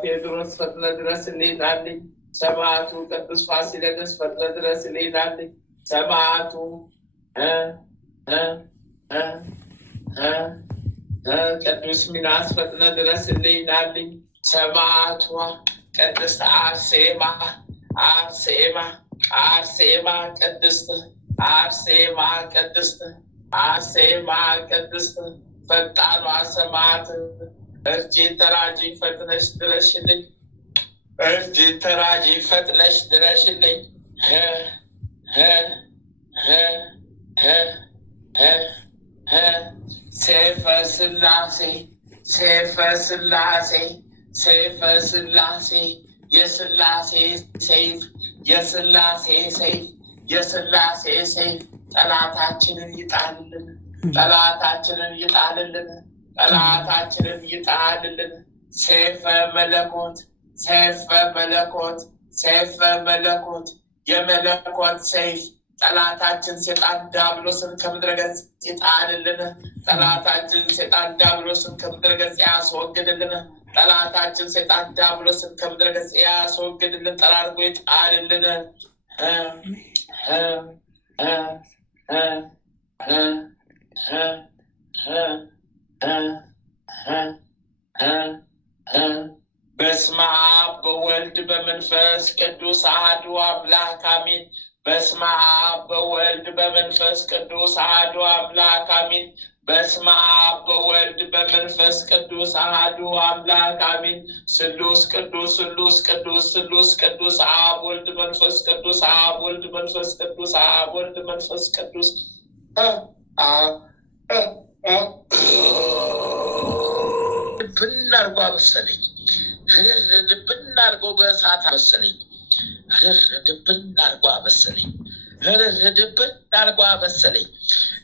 ቴዎድሮስ ፈጥነ ድረስልኝ ናልኝ። ሰማዕቱ ቅዱስ ፋሲለደስ ፈጥነ ድረስልኝ ናልኝ። ሰማዕቱ ቅዱስ ሚናስ ፈጥነ ድረስልኝ ናልኝ። ሰማዕቷ ቅድስት አርሴማ አርሴማ አርሴማ ቅድስት አርሴማ ቅድስት አርሴማ ቅድስት ፈጣኗ ሰማዕት እርጄን ተራጂ ፈጥነሽ ድረሽልኝ። እርጄን ተራጂ ፈጥነሽ ድረሽልኝ። ሰይፈ ሥላሴ ሰይፈ ሥላሴ ሰይፈ ሥላሴ የሥላሴ ሰይፍ የሥላሴ ሰይፍ የሥላሴ ሰይፍ ጠላታችንን ይጣልልን። ጠላታችንን ይጣልልን። ጠላታችንን ይጣልልን። ሰይፈ መለኮት ሰይፈ መለኮት ሰይፈ መለኮት የመለኮት ሰይፍ ጠላታችን ሴጣን ዲያብሎስን ከምድረ ገጽ ይጣልልን። ጠላታችን ሴጣን ዲያብሎስን ከምድረ ገጽ ያስወግድልን። ጠላታችን ሴጣን ዲያብሎስን ከምድረ ገጽ ያስወግድልን። ጠራርጎ ይጣልልን። በስመ አብ በወልድ በመንፈስ ቅዱስ አሐዱ አምላክ አሜን። በስመ አብ በወልድ በመንፈስ ቅዱስ አሐዱ አምላክ አሜን። በስመ አብ በወልድ በመንፈስ ቅዱስ አሐዱ አምላክ አሜን። ስሉስ ቅዱስ ስሉስ ቅዱስ ስሉስ ቅዱስ አብ ወልድ መንፈስ ቅዱስ አብ ወልድ መንፈስ ቅዱስ አብ ወልድ መንፈስ ቅዱስ ብናርጓ መሰለኝ ብናርጎ በእሳት መሰለኝ ድብናርጓ መሰለኝ ድብናርጓ መሰለኝ።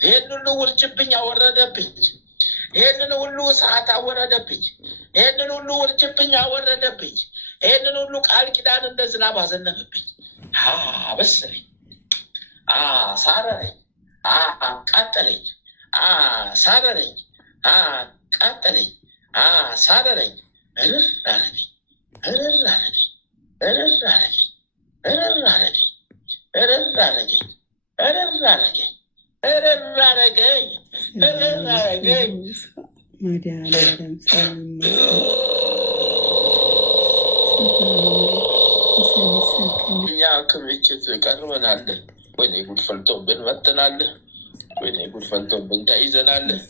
ይህን ሁሉ ውርጅብኝ አወረደብኝ። ይህንን ሁሉ እሳት አወረደብኝ። ይህንን ሁሉ ውርጅብኝ አወረደብኝ። ይህንን ሁሉ ቃል ኪዳን እንደ ዝናብ አዘነበብኝ። መሰለኝ ሳረረኝ፣ ቃጠለኝ፣ ሳረረኝ፣ ቃጠለኝ፣ ሳረረኝ፣ እርር አረገኝ፣ እርር አረገኝ፣ እርር አረገኝ፣ እርር አረገኝ፣ እርር አረገኝ፣ እርር አረገኝ፣ እርር አረገኝ፣ እርር አረገኝ። እኛ ክምችት ቀርበናለን። ወይኔ ጉድ ፈልቶብን መጥተናለን። ወይኔ ጉድ ፈልቶብን ተይዘናለን።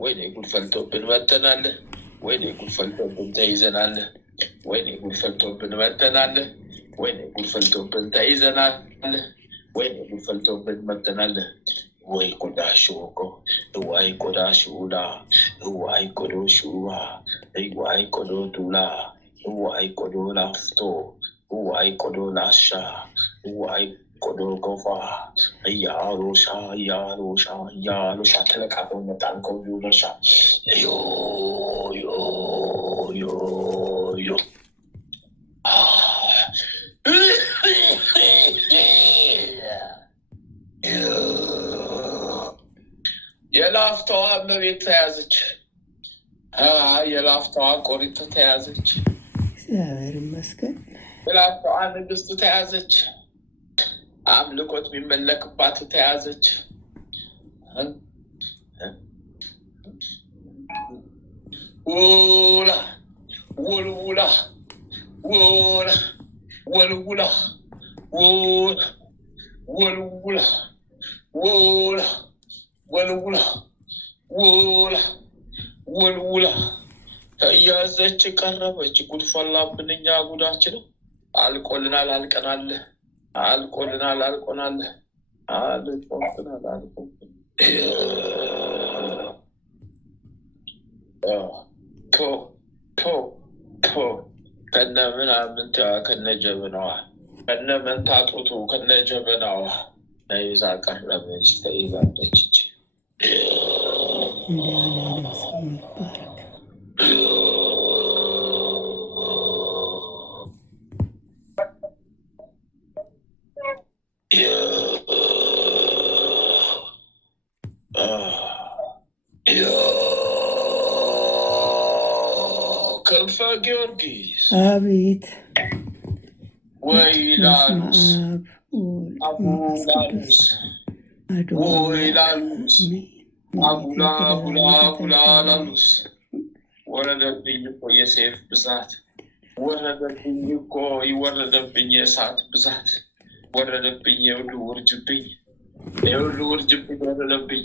ወይኔ ጉድ ፈልቶብን መጥተናለን። ወይኔ ጉድ ፈልቶብን ተይዘናለን። ወይኔ ጉድ ፈልቶብን መጥተናለን። ወይኔ ጉድ ፈልቶብን ተይዘናለን። ወይኔ ጉድ ፈልቶብን መጥተናለን። ወይ ቆዳ ሾኮ ወይ ቆዳ ሹላ ወይ ቆዶ ሹዋ ወይ ቆዶ ዱላ ወይ ቆዶ ላፍቶ ወይ ቆዶ ላሻ ወይ ቆዶ ጎፋ እያሮሻ እያሮሻ እያሮሻ ተለቃቀው መጣን ኮምፒውተርሻ ዮ ዮ ዮ ዮ የላፍታዋ እመቤት ተያዘች። የላፍታዋ ቆሪቱ ተያዘች። እግዚአብሔር ይመስገን። የላፍታዋ ንግስቱ ተያዘች። አምልኮት የሚመለክባት ተያዘች። ውላ ውልውላ ውላ ወልውላ ውላ ወልውላ ውላ ወልውላ ውላ ወልውላ ተያዘች፣ ቀረበች። ጉድ ፈላብን። እኛ ጉዳችን አልቆልናል፣ አልቀናል። አልቆልናል ከነ ምናምን ከነ ጀበናዋ ከነ መንታጡቱ ከነ ጀበናዋ ይዛ ቀረበች ተይዛለች። ክንፈ ጊዮርጊስ አቤት ወይላሉስ አቡላሉስ ወይላሉስ አቡላሉስ ወረደብኝ እኮ የሰይፍ ብዛት ወረደብኝ እኮ ይወረደብኝ የእሳት ብዛት ወረደብኝ የሁሉ ውርጅብኝ ወረደብኝ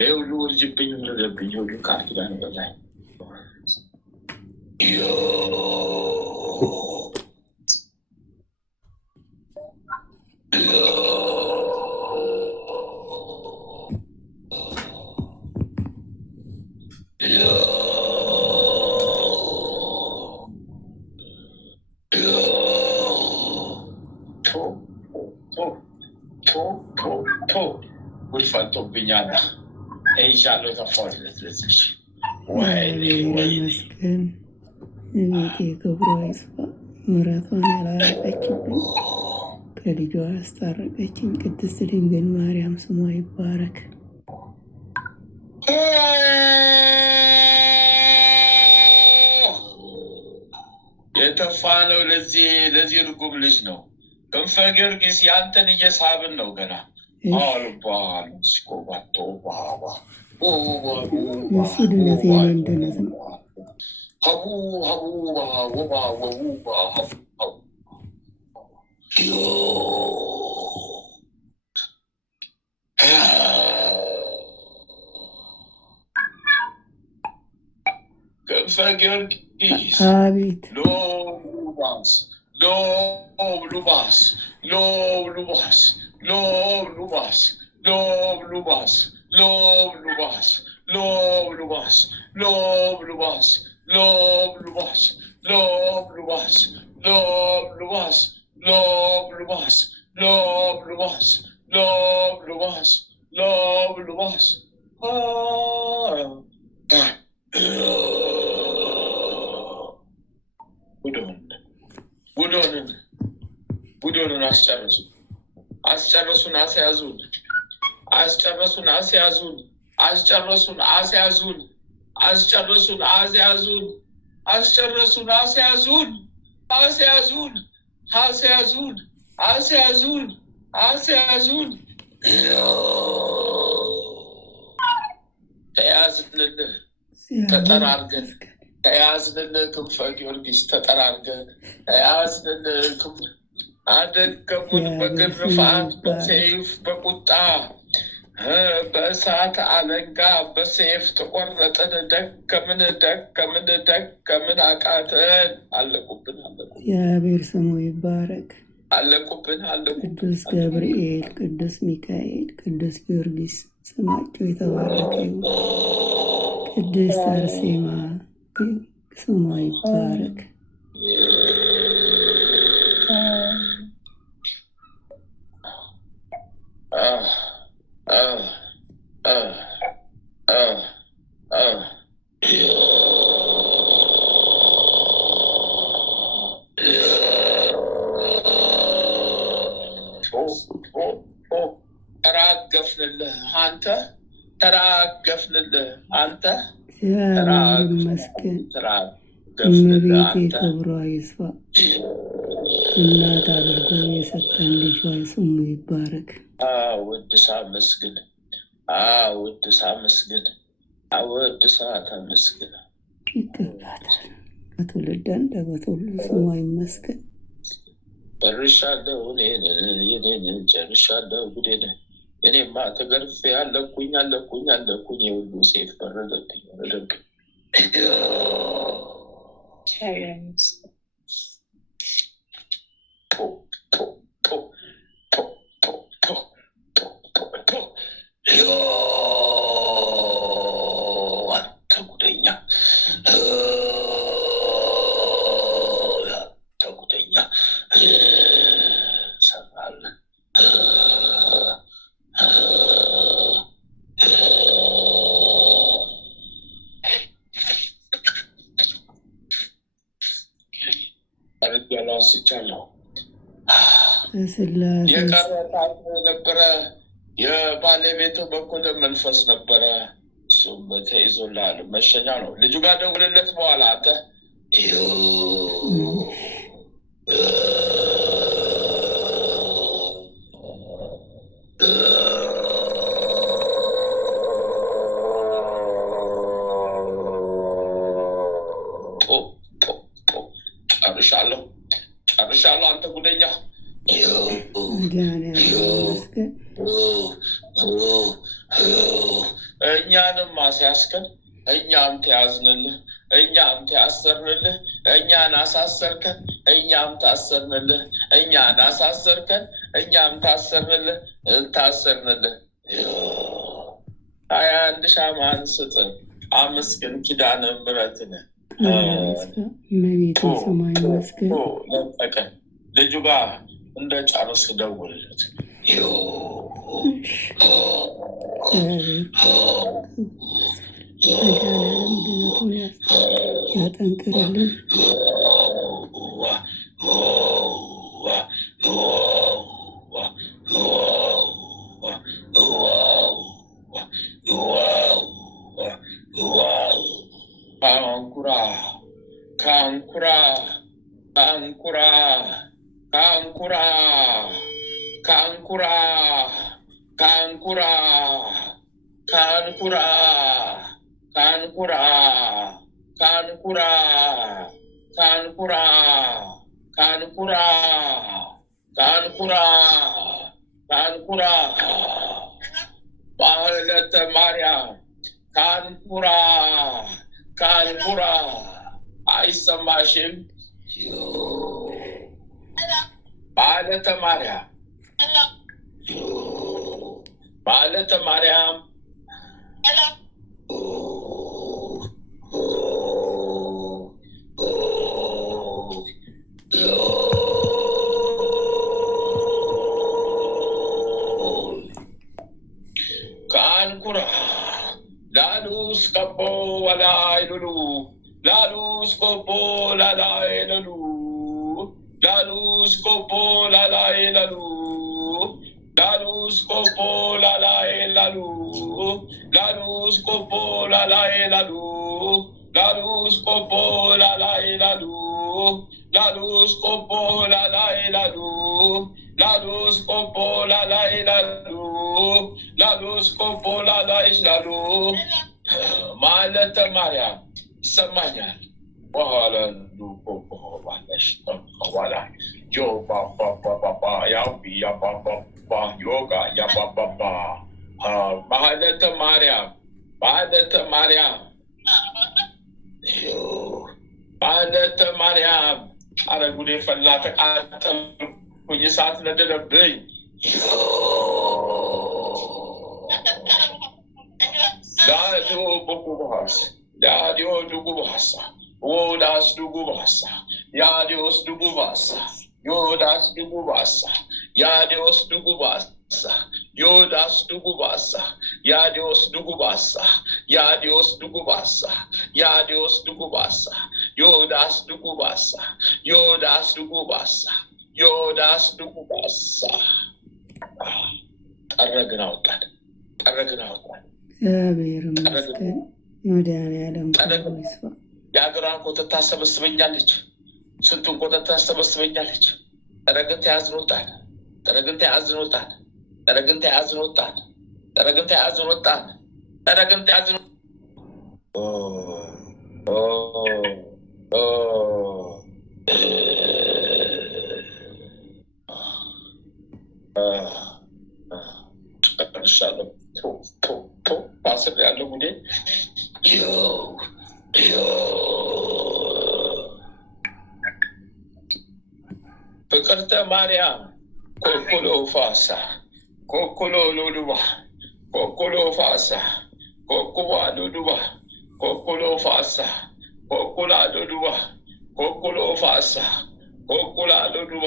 የሁሉ ውርጅብኝ ወረደብኝ ሁሉ ቃል ኪዳን በላይ ጉድፈልቶብኛል ይሻለው ተፋለት ለዚህ ይመስገን። ቤቴ ክብሯ ይስፋ። ምሕረቷን ያላረቀችብኝ ከልጇ ያስታረቀችኝ ቅድስት ድንግል ማርያም ስሟ ይባረክ። የተፋ ነው ለዚህ ርጉም ልጅ ነው። ክንፈ ጊዮርጊስ ያንተን እየሳብን ነው ገና አልባል ስኮባቶ ባባ ድነት እንደነት ነው። ሀቡ ክንፈ ጊዮርጊስ አቤት ሎብሉባስ ጉዶንን አስጨረሱን ተያዝንልህ ተጠራርገን ተያዝንልህ ክንፈ ጊዮርጊስ ተጠራርገን ተያዝንልህ አደከሙን በግርፋት በሰይፍ በቁጣ በእሳት አለንጋ በሰይፍ ተቆረጥን። ደከምን አቃተን። አለቁብን እግዚአብሔር ስሙ ይባረክ። አለቁብን ቅዱስ ገብርኤል፣ ቅዱስ ሚካኤል፣ ቅዱስ ጊዮርጊስ ስማቸው የተባረከ ይሁን። ቅድስት አርሴማ ስሟ ይባረክ። ተራገፍንልህ አንተ እግዚአብሔር ይመስገን። እመቤቴ ክብሯ ይስፋ። እናት አድርጎ የሰጠን ልጇ ስሙ ይባረክ። አወድሳ መስግን ይገባታል። ከትውልድ አንደበት ሁሉ ስሟ ይመስገን። ጨርሻለሁ እኔን ጨርሻለሁ ጉዴን እኔማ ተገርፌ አለኩኝ የሁሉ ሴፍ በረደብኝ። አንስቻለሁ። ስላሴ የቀረ ነበረ። የባለቤቱ በኩል መንፈስ ነበረ። እሱም ተይዞልሃል። መሸኛ ነው። ልጁ ጋር ደውልለት በኋላ አንተ ጨርሻለሁ። አንተ ጉደኛ እኛንም አስያዝከን፣ እኛም ተያዝንልህ፣ እኛም ተያሰርንልህ። እኛን አሳሰርከን፣ እኛም ታሰርንልህ። እኛን አሳሰርከን፣ እኛም ታሰርንልህ። 21 ሻማን ስጥን፣ አመስግን ኪዳነ ምሕረትን እመቤቴ ሰማይ መስገን ለቀቀን። ልጁ ጋር እንደ ጨርስ ደውልለት። መድኃኒዓለም ድነቱን ያጠንክርልን። ማህለተ ማርያም ካንኩራ አይሰማሽም? ማህለተ ማርያም ካንኩራ ላሉስ ቀቦ ወላይ ሉሉ ላሉስ ቆቦ ላላይ ለሉ ላሉስ ቆቦ ላላይ ለሉ ላሉስ ቆቦ ላላይ ለሉ ላሉስ ቆቦ ላላይ ለሉ ላሉስ ቆቦ ላላይ ለሉ ላሉስ ቆቦ ላላይ ለሉ ላሉስ ቆቦ ላላይ ለሉ ላሉስ ቆቦ ላላይ ለሉ ማህለተ ማርያም ይሰማኛል። በኋላ ቆቦ ባለሽ በኋላ ዮባባባባ ያቢ ያባባባ ዮጋ ያባባባ ማህለተ ማርያም ማህለተ ማርያም አረ ጉዴ ፈላ። ተቃጠልኩኝ፣ እሳት ነደደብኝ። ዳዲዮ ቡጉባስ ዳዲዮ ዱጉባሳ ወዳስ ዱጉባሳ ያዲዮስ ዱጉባሳ ዮዳስ ዱጉባሳ ያዲዮስ ዱጉባሳ ዮዳስ ዱጉባሳ ያዲዮስ ዱጉባሳ ያዲዮስ ዱጉባሳ ያዲዮስ ዱጉባሳ ዮዳስ ዱጉባሳ ዮዳስ ዱጉባሳ ዮዳስ ዱጉባሳ ጠረግን አወጣን። እግዚአብሔር ይመስገን። መድኃኒዓለም ይስፋ። የአገሯን ኮተት ታሰበስበኛለች፣ ስንቱን ኮተት ታሰበስበኛለች። ጠረግን ተያዝኖታል። ጨርሻለሁ። ፓስር ያለው ጉዴ ፍቅርተ ማርያም ኮኮሎ ፋሳ ኮኮሎ ሎዱባ ኮኮሎ ፋሳ ኮኮባ ሎዱባ ኮኮሎ ፋሳ ኮኮላ ሎዱባ ኮኮሎ ፋሳ ኮኮላ ሎዱባ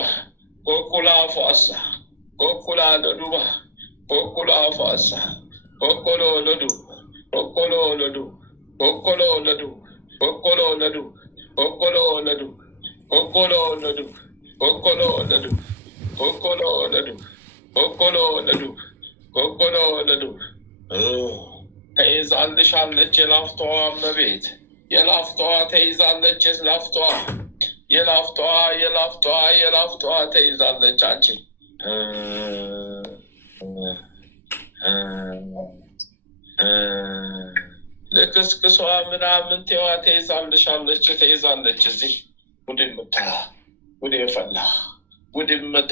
ኮኮላ ፋሳ ኮኮላ ሎዱባ ኮኮላ ፋሳ ኮኮሎ ሎዱ ኮኮሎ ሎዱ ኮኮሎ ሎዱ ኮኮሎ ሎዱ ኮኮሎ ሎዱ ኮኮሎ ሎዱ ተይዛልሻለች የላፍቷ እመቤት የላፍቷ ተይዛለች የላፍቷ ተይዛለች አንቺ ለክስክሷ ምናምን ተዋ ተይዛልሻለች እዚህ ጉድ ፈላ ጉድ መጣ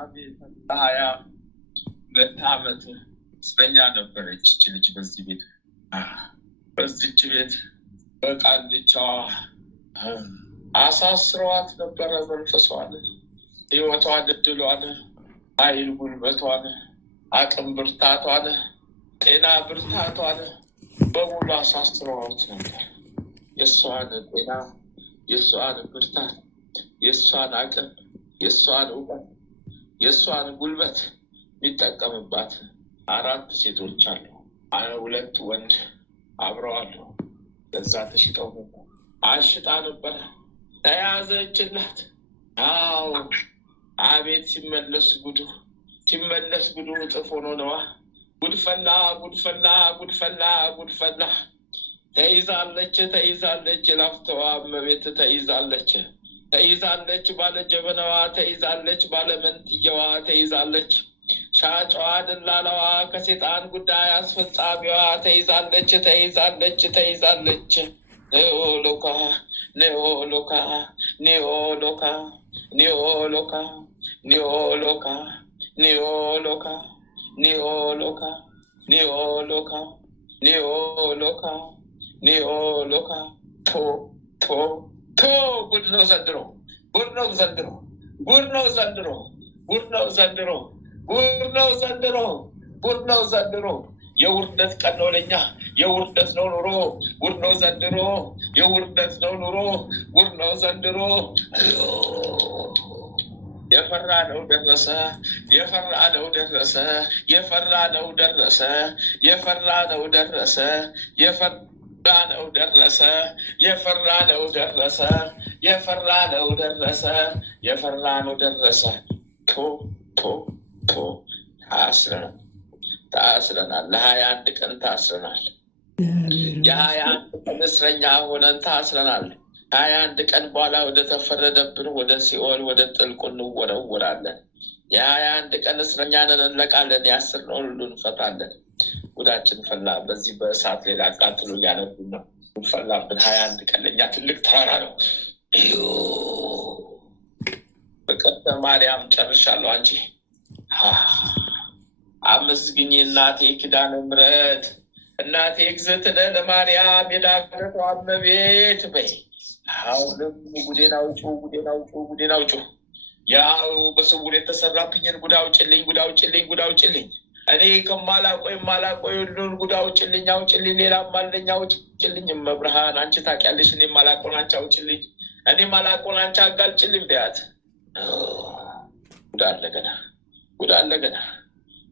አቤት 22 ዓመት እስረኛ ነበረች እቺ ልጅ በዚህች ቤት በቃልቻዋ አሳስሯት ነበረ። መንፈሷን ሕይወቷን እድሏን ኃይል ጉልበቷን አቅም ብርታቷን ጤና ብርታቷን በሙሉ አሳስሯት ነበር። የእሷን ጤና የእሷን ብርታት የእሷን አቅም የእሷን እውቀት የእሷን ጉልበት የሚጠቀምባት 4 ሴቶች አሉ፣ 2 ወንድ አብረዋሉ። ለዛ ተሽጠው ነበር፣ አሽጣ ነበር፣ ተያዘችላት። አዎ አቤት ሲመለስ ጉዱ እጥፍ ሆኖ ነዋ። ጉድፈላ ተይዛለች የላፍተዋ እመቤት ተይዛለች ባለ ጀበናዋ ተይዛለች ባለ መንትየዋ ተይዛለች ሻጯ ደላላዋ ከሴጣን ጉዳይ አስፈጻሚዋ ተይዛለች ኒኦሎካ ጉድ ነው ዘንድሮ የውርደት ቀን ነው ለኛ የውርደት ነው ኑሮ ጉድ ነው ዘንድሮ የውርደት ነው ኑሮ ጉድ ነው ዘንድሮ የፈራነው ደረሰ ታስረናል። ለ21 ቀን ታስረናል። የ21 ቀን እስረኛ ሆነን ታስረናል። 21 ቀን በኋላ ወደ ተፈረደብን ወደ ሲኦል ወደ ጥልቁ እንወረወራለን። የ21 ቀን እስረኛ ነን፣ እንለቃለን። ያሰርነውን ሁሉ እንፈታለን። ጉዳችን ፈላ። በዚህ በእሳት ሌላ አቃጥሎ ሊያነዱን ነው። ፈላብን። 21 ቀን ለእኛ ትልቅ ተራራ ነው። በቀጥታ ማርያም ጨርሻለሁ። አንቺ አመስግኝ እናቴ ኪዳነ ምሕረት እናቴ እግዝእትነ ለማርያም የዳገቷ እመቤት በይ። አሁንም ጉዴን አውጪው ያው በስውር የተሰራብኝን ጉድ አውጭልኝ። እኔ ከማላቆይ ሁሉን ጉድ አውጭልኝ። ሌላም አለኝ አውጭልኝ። መብርሃን አንቺ ታውቂያለሽ። እኔ ማላቆን አንቺ አውጭልኝ። እኔ ማላቆን አንቺ አጋልጭልኝ ቢያት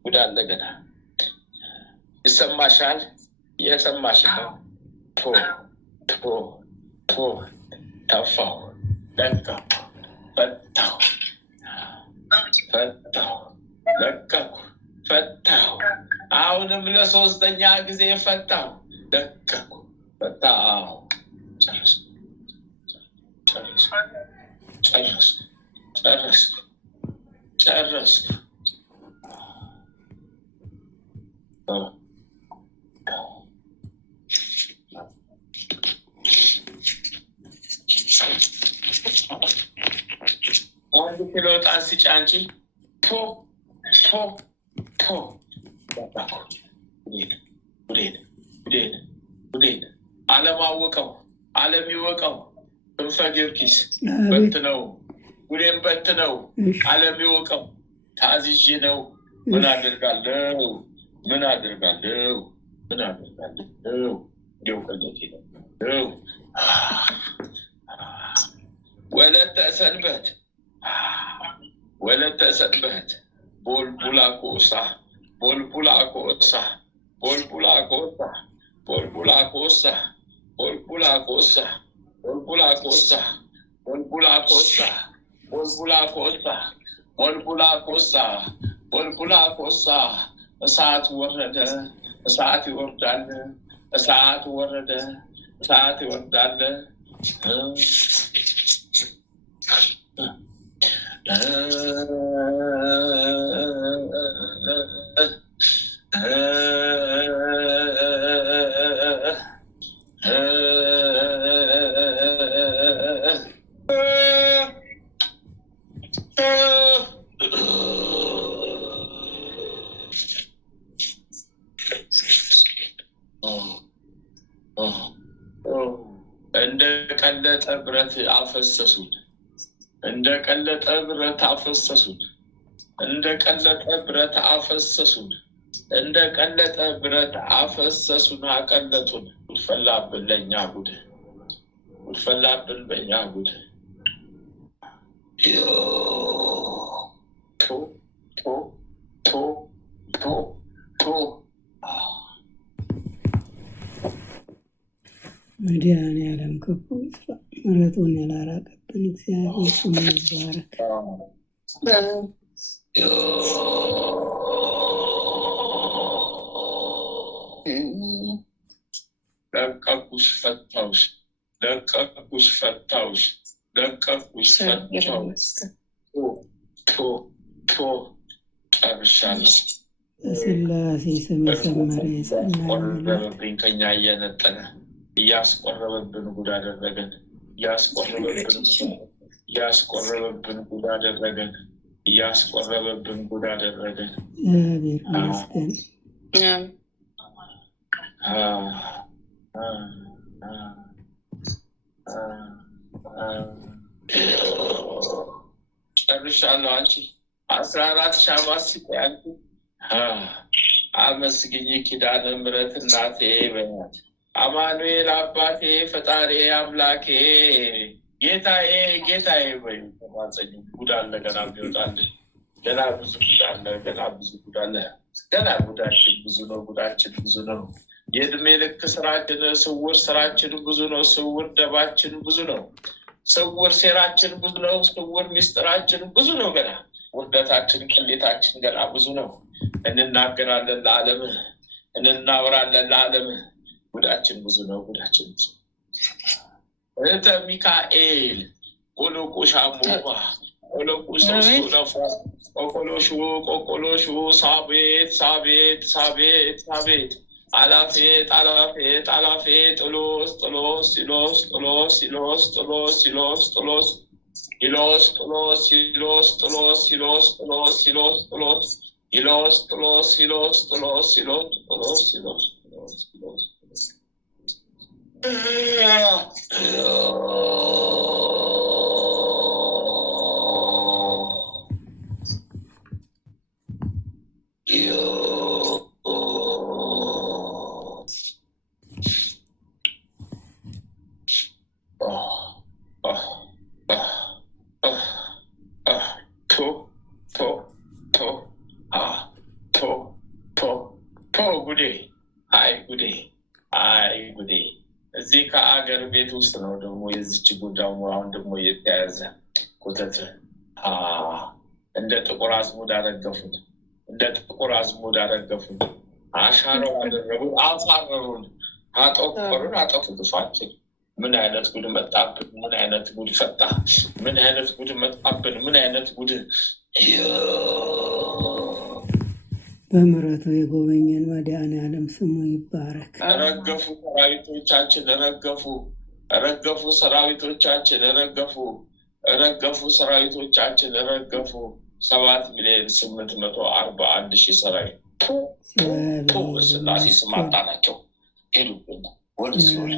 ጉድ አለ ገና ይሰማሻል። የሰማሽ ነው። ተፋው ለቀኩ ፈታው አሁንም ለ3ኛ ጊዜ ፈታው ለቀኩ ፈታው ጨረስኩ። አንድ ኪሎ ዕጣን ስጪ አንቺ ጉዴን ዓለም ይወቀው ክንፈ ጊዮርጊስ በትነው ጉዴን በትነው ዓለም ይወቀው ታዝዤ ነው ምን አደርጋለሁ እንዲው ቀልዶት ነው ወለተ ሰንበት ቦልቡላ ኮሳ እሳት ወረደ እሳት ይወርዳል እንደ ቀለጠ ብረት አፈሰሱት አቀለጡን ጉድፈላብን በእኛ ጉድ መድኃኔዓለም ክፉ ይጥፋ፣ ምሕረቱን ያላራቀብን እግዚአብሔር ስሙ ይባረክ። ለቀቁስ ፈታውሽ ጨርሻለሁ። በሥላሴ ስም የሰመረ ቆረበብኝ ከኛ እየነጠለ እያስቆረበብን ጉድ አደረገን። እያስቆረበብን ጉድ አደረገን። እግዚአብሔር ይመስገን። ጨርሻለሁ። አንቺ 14 ሻማ ሲቆያል አመስግኝ ኪዳነ ምሕረት እናቴ በያት አማኑኤል አባቴ ፈጣሪ አምላኬ ጌታዬ ወይ ተማጸኝ። ጉድ አለ ገና ቢወጣል ገና ብዙ ጉድ አለ። ገና ጉዳችን ብዙ ነው። የእድሜ ልክ ስራችን ስውር ስራችን ብዙ ነው። ስውር ደባችን ብዙ ነው። ስውር ሴራችን ብዙ ነው። ስውር ሚስጥራችን ብዙ ነው። ገና ውርደታችን ቅሌታችን ገና ብዙ ነው። እንናገራለን ለዓለም ጉዳችን ብዙ ነው። እህተ ሚካኤል ቆሎቆሻ ሞባ ቆቆሎሹ ሳቤት አላፌ ጥሎስ ጉዴ እዚህ ከአገር ቤት ውስጥ ነው ደግሞ የዚች ጉዳዩ አሁን ደግሞ የተያዘ ኮተት እንደ ጥቁር አዝሙድ አረገፉን አሻራው አደረጉ አፋረሩን አጠፉን ግፋችን ምን አይነት ጉድ መጣብን ምን አይነት ጉድ ፈጣ ምን አይነት ጉድ መጣብን ምን አይነት ጉድ በምሕረቱ የጎበኘን መድኃኔዓለም ስሙ ይባረክ። ረገፉ ሰራዊቶቻችን ረገፉ 7,841,000 ሰራዊት በስላሴ ስም አጣናቸው ሄዱብን ወደ ሲኦል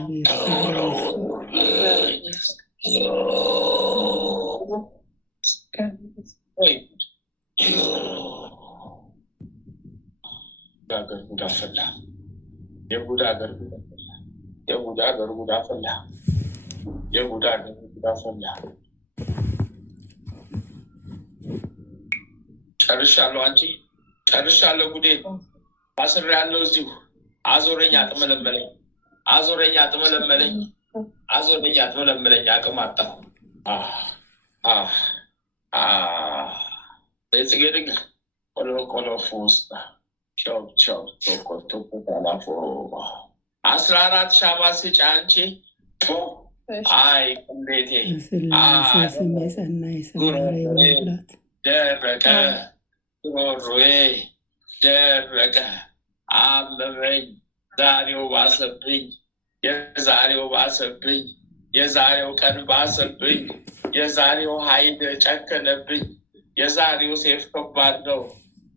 ሀገር ጉድ አፈላ። የቡዳ ሀገር ጉድ አፈላ። የቡዳ ሀገር ጉድ አፈላ። የቡዳ ሀገር ጉድ አፈላ። ጨርሻለሁ። አንቺ ጨርሻለሁ። ጉዴ አስሬያለሁ። እዚሁ አዞረኝ፣ አጥመለመለኝ፣ አዞረኝ፣ አጥመለመለኝ፣ አዞረኝ፣ አጥመለመለኝ። አቅም አጣሁ። ጽጌ ድንግል ቆሎቆሎፉ ውስጥ ቸው ቸው ቶቆቶቆላፎ 14 ሻማ ስጪ አንቺ። አይ እንዴቴ ደረቀ፣ ጉሮሮዬ ደረቀ፣ አመመኝ። ዛሬው ባሰብኝ፣ የዛሬው ባሰብኝ፣ የዛሬው ቀን ባሰብኝ፣ የዛሬው ኃይል ጨከነብኝ። የዛሬው ሴፍ ከባድ ነው።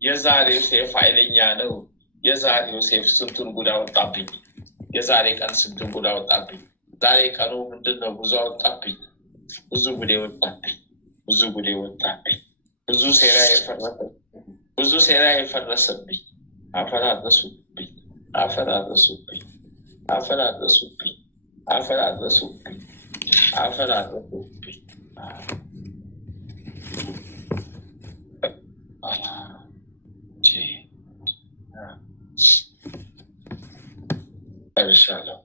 የዛሬው ሴፍ ኃይለኛ ነው። የዛሬው ሴፍ ስንቱን ጉድ አወጣብኝ። የዛሬ ቀን ስንቱን ጉድ አወጣብኝ። ዛሬ ቀኑ ምንድን ነው? ብዙ አወጣብኝ። ብዙ ጉዴ ወጣብኝ። ብዙ ጉዴ ወጣብኝ። ብዙ ሴራ የፈረሰብኝ፣ ብዙ ሴራ የፈረሰብኝ። አፈራረሱብኝ፣ አፈራረሱብኝ፣ አፈራረሱብኝ፣ አፈራረሱብኝ፣ አፈራረሱብኝ። ጨርሻለሁ።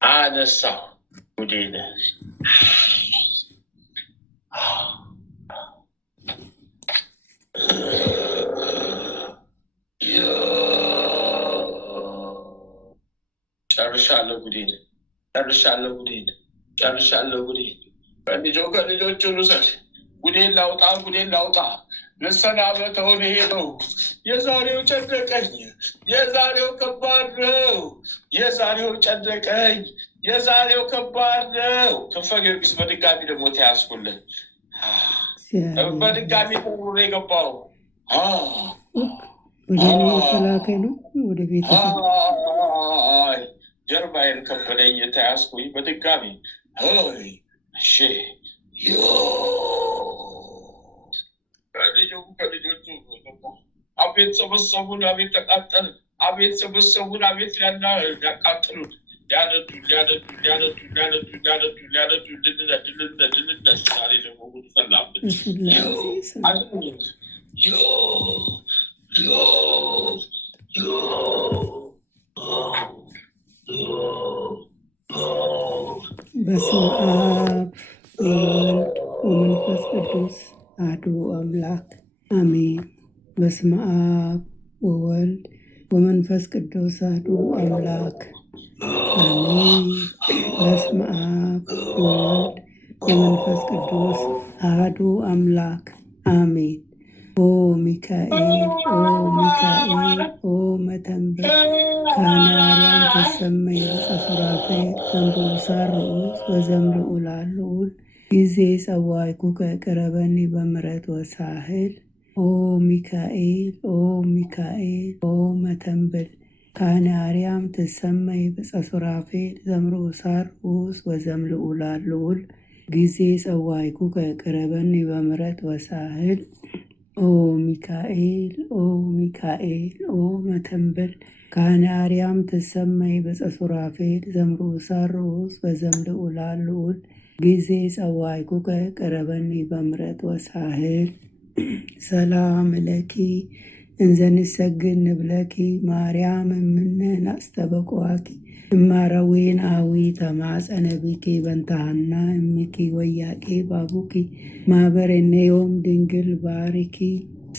አነሳሁ ጉዴን። ጨርሻለሁ ጉዴን፣ ጨርሻለሁ ጉዴን፣ ጨርሻለሁ ጉዴን። ከልጆቹ ልውሰድ። ጉዴን ላውጣ፣ ጉዴን ላውጣ። ልሰናበተው ልሄደው። የዛሬው ጨነቀኝ፣ የዛሬው ከባድ ነው። የዛሬው ጨነቀኝ፣ የዛሬው ከባድ ነው። ክንፈ ጊዮርጊስ በድጋሚ ደግሞ ተያዝኩልን። በድጋሚ ተውሮ የገባው ተላከ ነው ወደ ቤት ጀርባዬን ከበለኝ። ተያዝኩኝ በድጋሚ። እሺ ከልጆቹ አቤት ሰበሰቡን፣ አቤት ተቃጠል፣ አቤት ሰበሰቡን፣ አቤት ሊያቃጥሉን፣ ሊያነዱ ሊያነዱ ሊያነዱ ሊያነዱ ሊያነዱ ሊያነዱ ድልነት ዛሬ ደግሞ ጉድ ፈላብን። በስመ አብ ወወልድ ወመንፈስ ቅዱስ አሐዱ አምላክ አሜን። በስመ አብ ወወልድ ወመንፈስ ቅዱስ አሐዱ አምላክ አሜን። በስመ አብ ወወልድ ወመንፈስ ቅዱስ አሐዱ አምላክ አሜን። ኦ ሚካኤል፣ ኦ ሚካኤል፣ ኦ መተንብር ካህናርያም ተሰመይ ጸፍራፌ ዘንቡሳር ርዑስ ወዘምርኡ ላልዑል ጊዜ ጸዋዕኩከ ቅረበኒ በምሕረት ወሳህል። ኦ ሚካኤል፣ ኦ ሚካኤል፣ ኦ መተንብል ካህናርያም ትሰመይ በጸሱራፌል ዘምርኡሳር ርዑስ ወዘምልኡ ላልዑል ጊዜ ጸዋዕኩከ ቅረበኒ በምሕረት ወሳህል። ኦ ሚካኤል፣ ኦ ሚካኤል፣ ኦ መተንብል ካህናርያም ትሰመይ በጸሱራፌል ዘምርኡሳር ርዑስ ወዘምልኡ ላልዑል ጊዜ ጸዋዕኩከ ቅረበኒ በምሕረት ወሳህል። ሰላም ለኪ እንዘንሰግድ ንብለኪ ማርያም እምነ ናስተበቅዋኪ እማረዊን አዊ ተማጸነ ቢኪ በንታሃና እሚኪ ወያቄ ባቡኪ ማህበረኔዮም ድንግል ባሪኪ።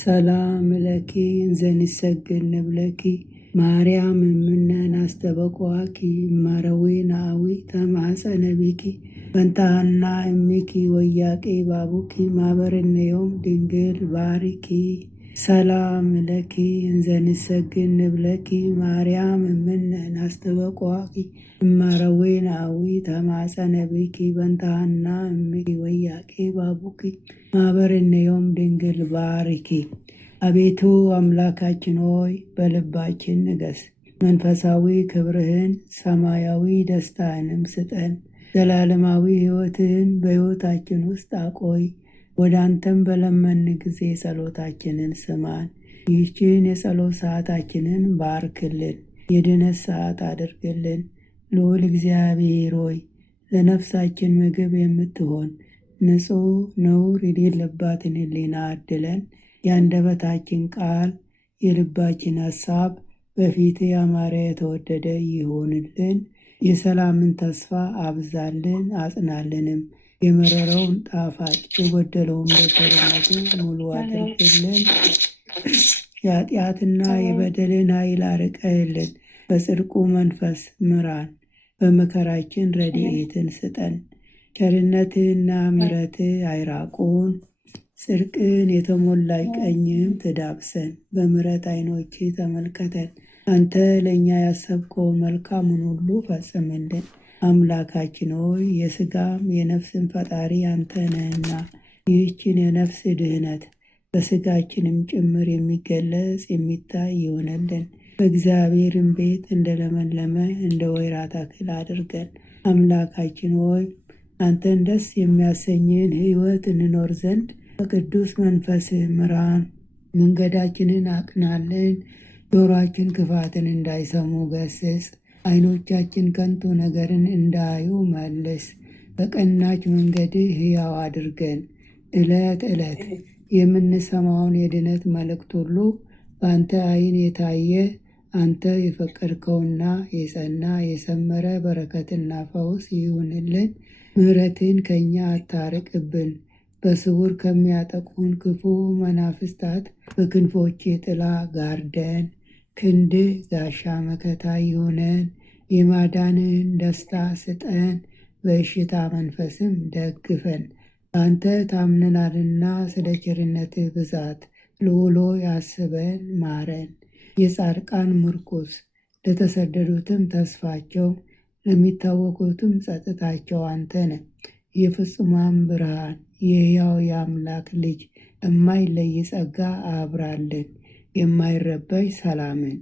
ሰላም ለኪ እንዘንሰግድ ንብለኪ ማርያም እምነ ናስተበቅዋኪ እማረዊን አዊ ተማጸነ ቢኪ በንታሃና እሚኪ ወያቄ ባቡኪ ማህበረኔዮም ድንግል ባሪኪ። ሰላም ለኪ እንዘንሰግድ ንብለኪ ማርያም እምነ ናስተበቅዋኪ እማረዊን አዊ ተማጸነ ቢኪ በንታሃና እሚኪ ወያቄ ባቡኪ ማህበረኔዮም ድንግል ባሪኪ። አቤቱ አምላካችን ሆይ በልባችን ንገስ፣ መንፈሳዊ ክብርህን ሰማያዊ ደስታንም ስጠን። ዘላለማዊ ሕይወትህን በሕይወታችን ውስጥ አቆይ። ወደ አንተም በለመን ጊዜ ጸሎታችንን ስማን። ይህችን የጸሎት ሰዓታችንን ባርክልን፣ የድነት ሰዓት አድርግልን። ልዑል እግዚአብሔር ሆይ ለነፍሳችን ምግብ የምትሆን ንጹሕ ነውር የሌለባትን ሕሊና አድለን። የአንደበታችን ቃል የልባችን ሐሳብ በፊት ያማረ የተወደደ ይሆንልን። የሰላምን ተስፋ አብዛልን አጽናልንም። የመረረውን ጣፋጭ የጎደለውን በቸርነቱ ሙሉ አድርግልን። የኃጢአትና የበደልን ኃይል አርቀህልን። በጽድቁ መንፈስ ምራን። በመከራችን ረድኤትን ስጠን። ቸርነትህና ምሕረትህ አይራቁን። ጽድቅን የተሞላች ቀኝም ትዳብሰን። በምሕረት ዓይኖች ተመልከተን። አንተ ለእኛ ያሰብከው መልካሙን ሁሉ ፈጽምልን። አምላካችን ሆይ የሥጋም የነፍስን ፈጣሪ አንተ ነህና ይህችን የነፍስ ድህነት በሥጋችንም ጭምር የሚገለጽ የሚታይ ይሆንልን። በእግዚአብሔርም ቤት እንደለመለመ እንደ ወይራ ተክል አድርገን። አምላካችን ሆይ አንተን ደስ የሚያሰኝን ሕይወት እንኖር ዘንድ በቅዱስ መንፈስህ ምራን። መንገዳችንን አቅናልን። ጆሮአችን ክፋትን እንዳይሰሙ ገስጽ። ዓይኖቻችን ከንቱ ነገርን እንዳዩ መልስ። በቀናች መንገድህ ሕያው አድርገን። ዕለት ዕለት የምንሰማውን የድነት መልእክት ሁሉ በአንተ ዓይን የታየ አንተ የፈቀድከውና የጸና የሰመረ በረከትና ፈውስ ይሁንልን። ምሕረትን ከእኛ አታርቅብን። በስውር ከሚያጠቁን ክፉ መናፍስታት በክንፎች ጥላ ጋርደን። ክንድህ ጋሻ መከታ ይሁነን። የማዳንን ደስታ ስጠን። በእሽታ መንፈስም ደግፈን። አንተ ታምነናልና ስለ ቸርነትህ ብዛት ልዑሎ ያስበን ማረን። የጻድቃን ምርኩስ ለተሰደዱትም ተስፋቸው ለሚታወቁትም ጸጥታቸው አንተ ነህ። የፍጹማን ብርሃን የሕያው የአምላክ ልጅ የማይለይ ጸጋ አብራልን። የማይረበሽ ሰላምን፣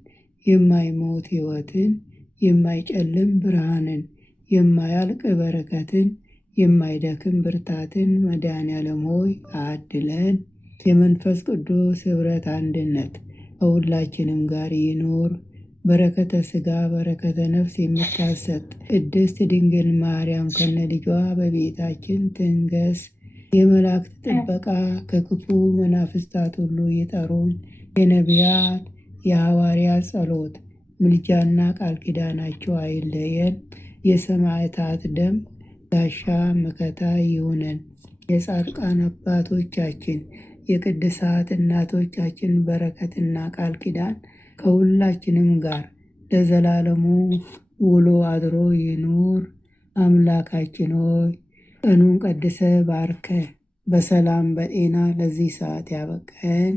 የማይሞት ሕይወትን፣ የማይጨልም ብርሃንን፣ የማያልቅ በረከትን፣ የማይደክም ብርታትን መድኃኔዓለም ሆይ አድለን። የመንፈስ ቅዱስ ኅብረት አንድነት ከሁላችንም ጋር ይኑር። በረከተ ሥጋ በረከተ ነፍስ የምታሰጥ ቅድስት ድንግል ማርያም ከነ ልጇ በቤታችን ትንገስ። የመላእክት ጥበቃ ከክፉ መናፍስታት ሁሉ ይጠሩን። የነቢያት የሐዋርያት ጸሎት ምልጃና ቃል ኪዳናቸው አይለየን። የሰማዕታት ደም ጋሻ መከታ ይሁነን። የጻድቃን አባቶቻችን የቅድሳት እናቶቻችን በረከትና ቃል ኪዳን ከሁላችንም ጋር ለዘላለሙ ውሎ አድሮ ይኑር። አምላካችን ሆይ ቀኑን ቀድሰ ባርከ በሰላም በጤና ለዚህ ሰዓት ያበቀን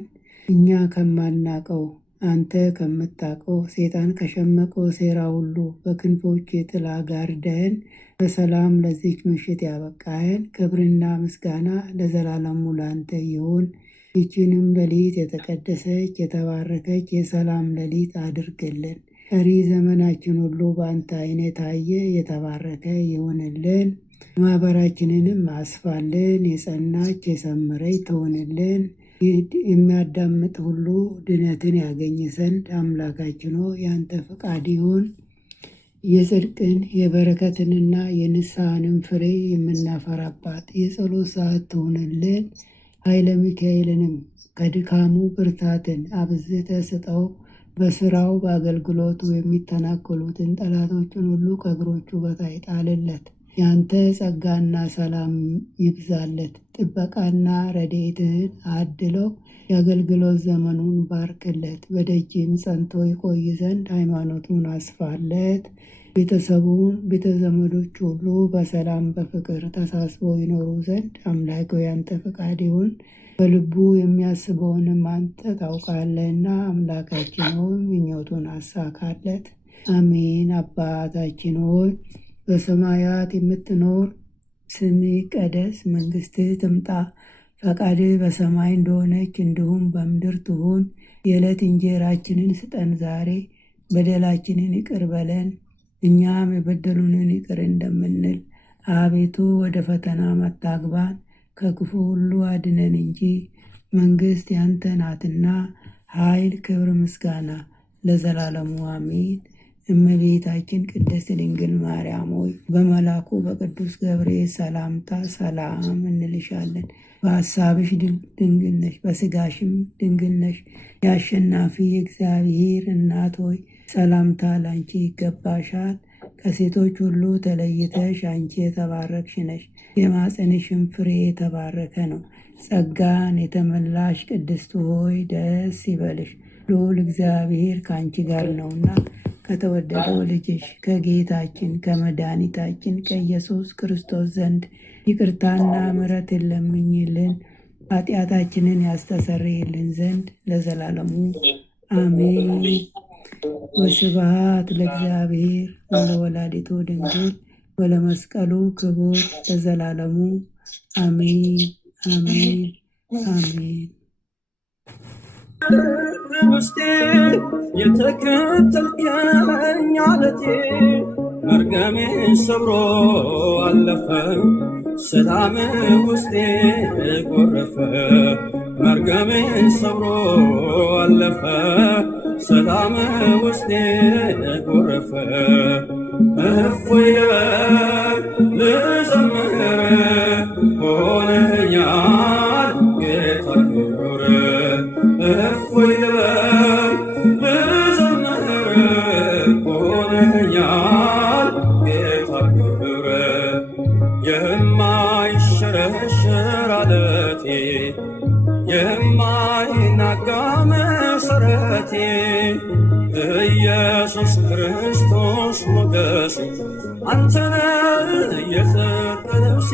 እኛ ከማናቀው አንተ ከምታቀው ሰይጣን ከሸመቀው ሴራ ሁሉ በክንፎች ጥላ ጋርደን በሰላም ለዚች ምሽት ያበቃን። ክብርና ምስጋና ለዘላለሙ ላንተ ይሁን። ይችንም ሌሊት የተቀደሰች የተባረከች የሰላም ሌሊት አድርግልን። ቀሪ ዘመናችን ሁሉ በአንተ ዓይን የታየ የተባረከ ይሆንልን። ማህበራችንንም አስፋልን። የጸናች የሰመረች ትሆንልን። የሚያዳምጥ ሁሉ ድነትን ያገኝ ዘንድ አምላካችን ሆይ ያንተ ፈቃድ ይሁን። የጽድቅን የበረከትንና የንስሐንም ፍሬ የምናፈራባት የጸሎት ሰዓት ትሆንልን። ኃይለ ሚካኤልንም ከድካሙ ብርታትን አብዝተ ስጠው። በስራው በአገልግሎቱ የሚተናከሉትን ጠላቶችን ሁሉ ከእግሮቹ በታች ጣልለት። ያንተ ጸጋና ሰላም ይብዛለት። ጥበቃና ረድኤትህን አድለው። የአገልግሎት ዘመኑን ባርክለት። በደጅም ጸንቶ ይቆይ ዘንድ ሃይማኖቱን አስፋለት። ቤተሰቡን ቤተዘመዶች ሁሉ በሰላም በፍቅር ተሳስበው ይኖሩ ዘንድ አምላክ ሆይ ያንተ ፈቃድ ይሁን። በልቡ የሚያስበውንም አንተ ታውቃለህና አምላካችን ሆይ ምኞቱን አሳካለት። አሜን። አባታችን ሆይ በሰማያት የምትኖር ስምህ ይቀደስ፣ መንግሥትህ ትምጣ፣ ፈቃድህ በሰማይ እንደሆነች እንዲሁም በምድር ትሁን። የዕለት እንጀራችንን ስጠን ዛሬ፣ በደላችንን ይቅር በለን እኛም የበደሉንን ይቅር እንደምንል። አቤቱ ወደ ፈተና አታግባን፣ ከክፉ ሁሉ አድነን እንጂ መንግሥት ያንተ ናትና፣ ኃይል፣ ክብር፣ ምስጋና ለዘላለሙ አሜን። እመቤታችን ቅድስት ድንግል ማርያም ሆይ በመልአኩ በቅዱስ ገብርኤል ሰላምታ ሰላም እንልሻለን። በሐሳብሽ ድንግል ነሽ፣ በሥጋሽም ድንግል ነሽ። የአሸናፊ እግዚአብሔር እናት ሆይ ሰላምታ ላንቺ ይገባሻል። ከሴቶች ሁሉ ተለይተሽ አንቺ የተባረክሽ ነሽ፣ የማኅፀንሽም ፍሬ የተባረከ ነው። ጸጋን የተመላሽ ቅድስት ሆይ ደስ ይበልሽ፣ ልዑል እግዚአብሔር ከአንቺ ጋር ነውና ከተወደደው ልጅሽ ከጌታችን ከመድኃኒታችን ከኢየሱስ ክርስቶስ ዘንድ ይቅርታና ምሕረትን ለምኝልን ኃጢአታችንን ያስተሰርይልን ዘንድ ለዘላለሙ አሜን። ወስብሐት ለእግዚአብሔር ወለወላዲቱ ድንግል ወለመስቀሉ ክቡር ለዘላለሙ አሜን አሜን አሜን። ውስጤ የተከተልከኝ አለቴ መርገሜን ሰብሮ አለፈ፣ ሰላም ውስጤ ጎረፈ። መርገሜን ሰብሮ አለፈ፣ ሰላም ውስጤ ጎረፈ። እፎይ ልዘምር ሆነኛል ጌታ ክቡር። እፎይ ልዘምር ሆነኛል ጌታ ክቡር። የማይሸረሸር ዓለቴ የማይናጋ መሠረቴ ኢየሱስ ክርስቶስ ሞገሴ አንተነህ የጽድቅ ልብሴ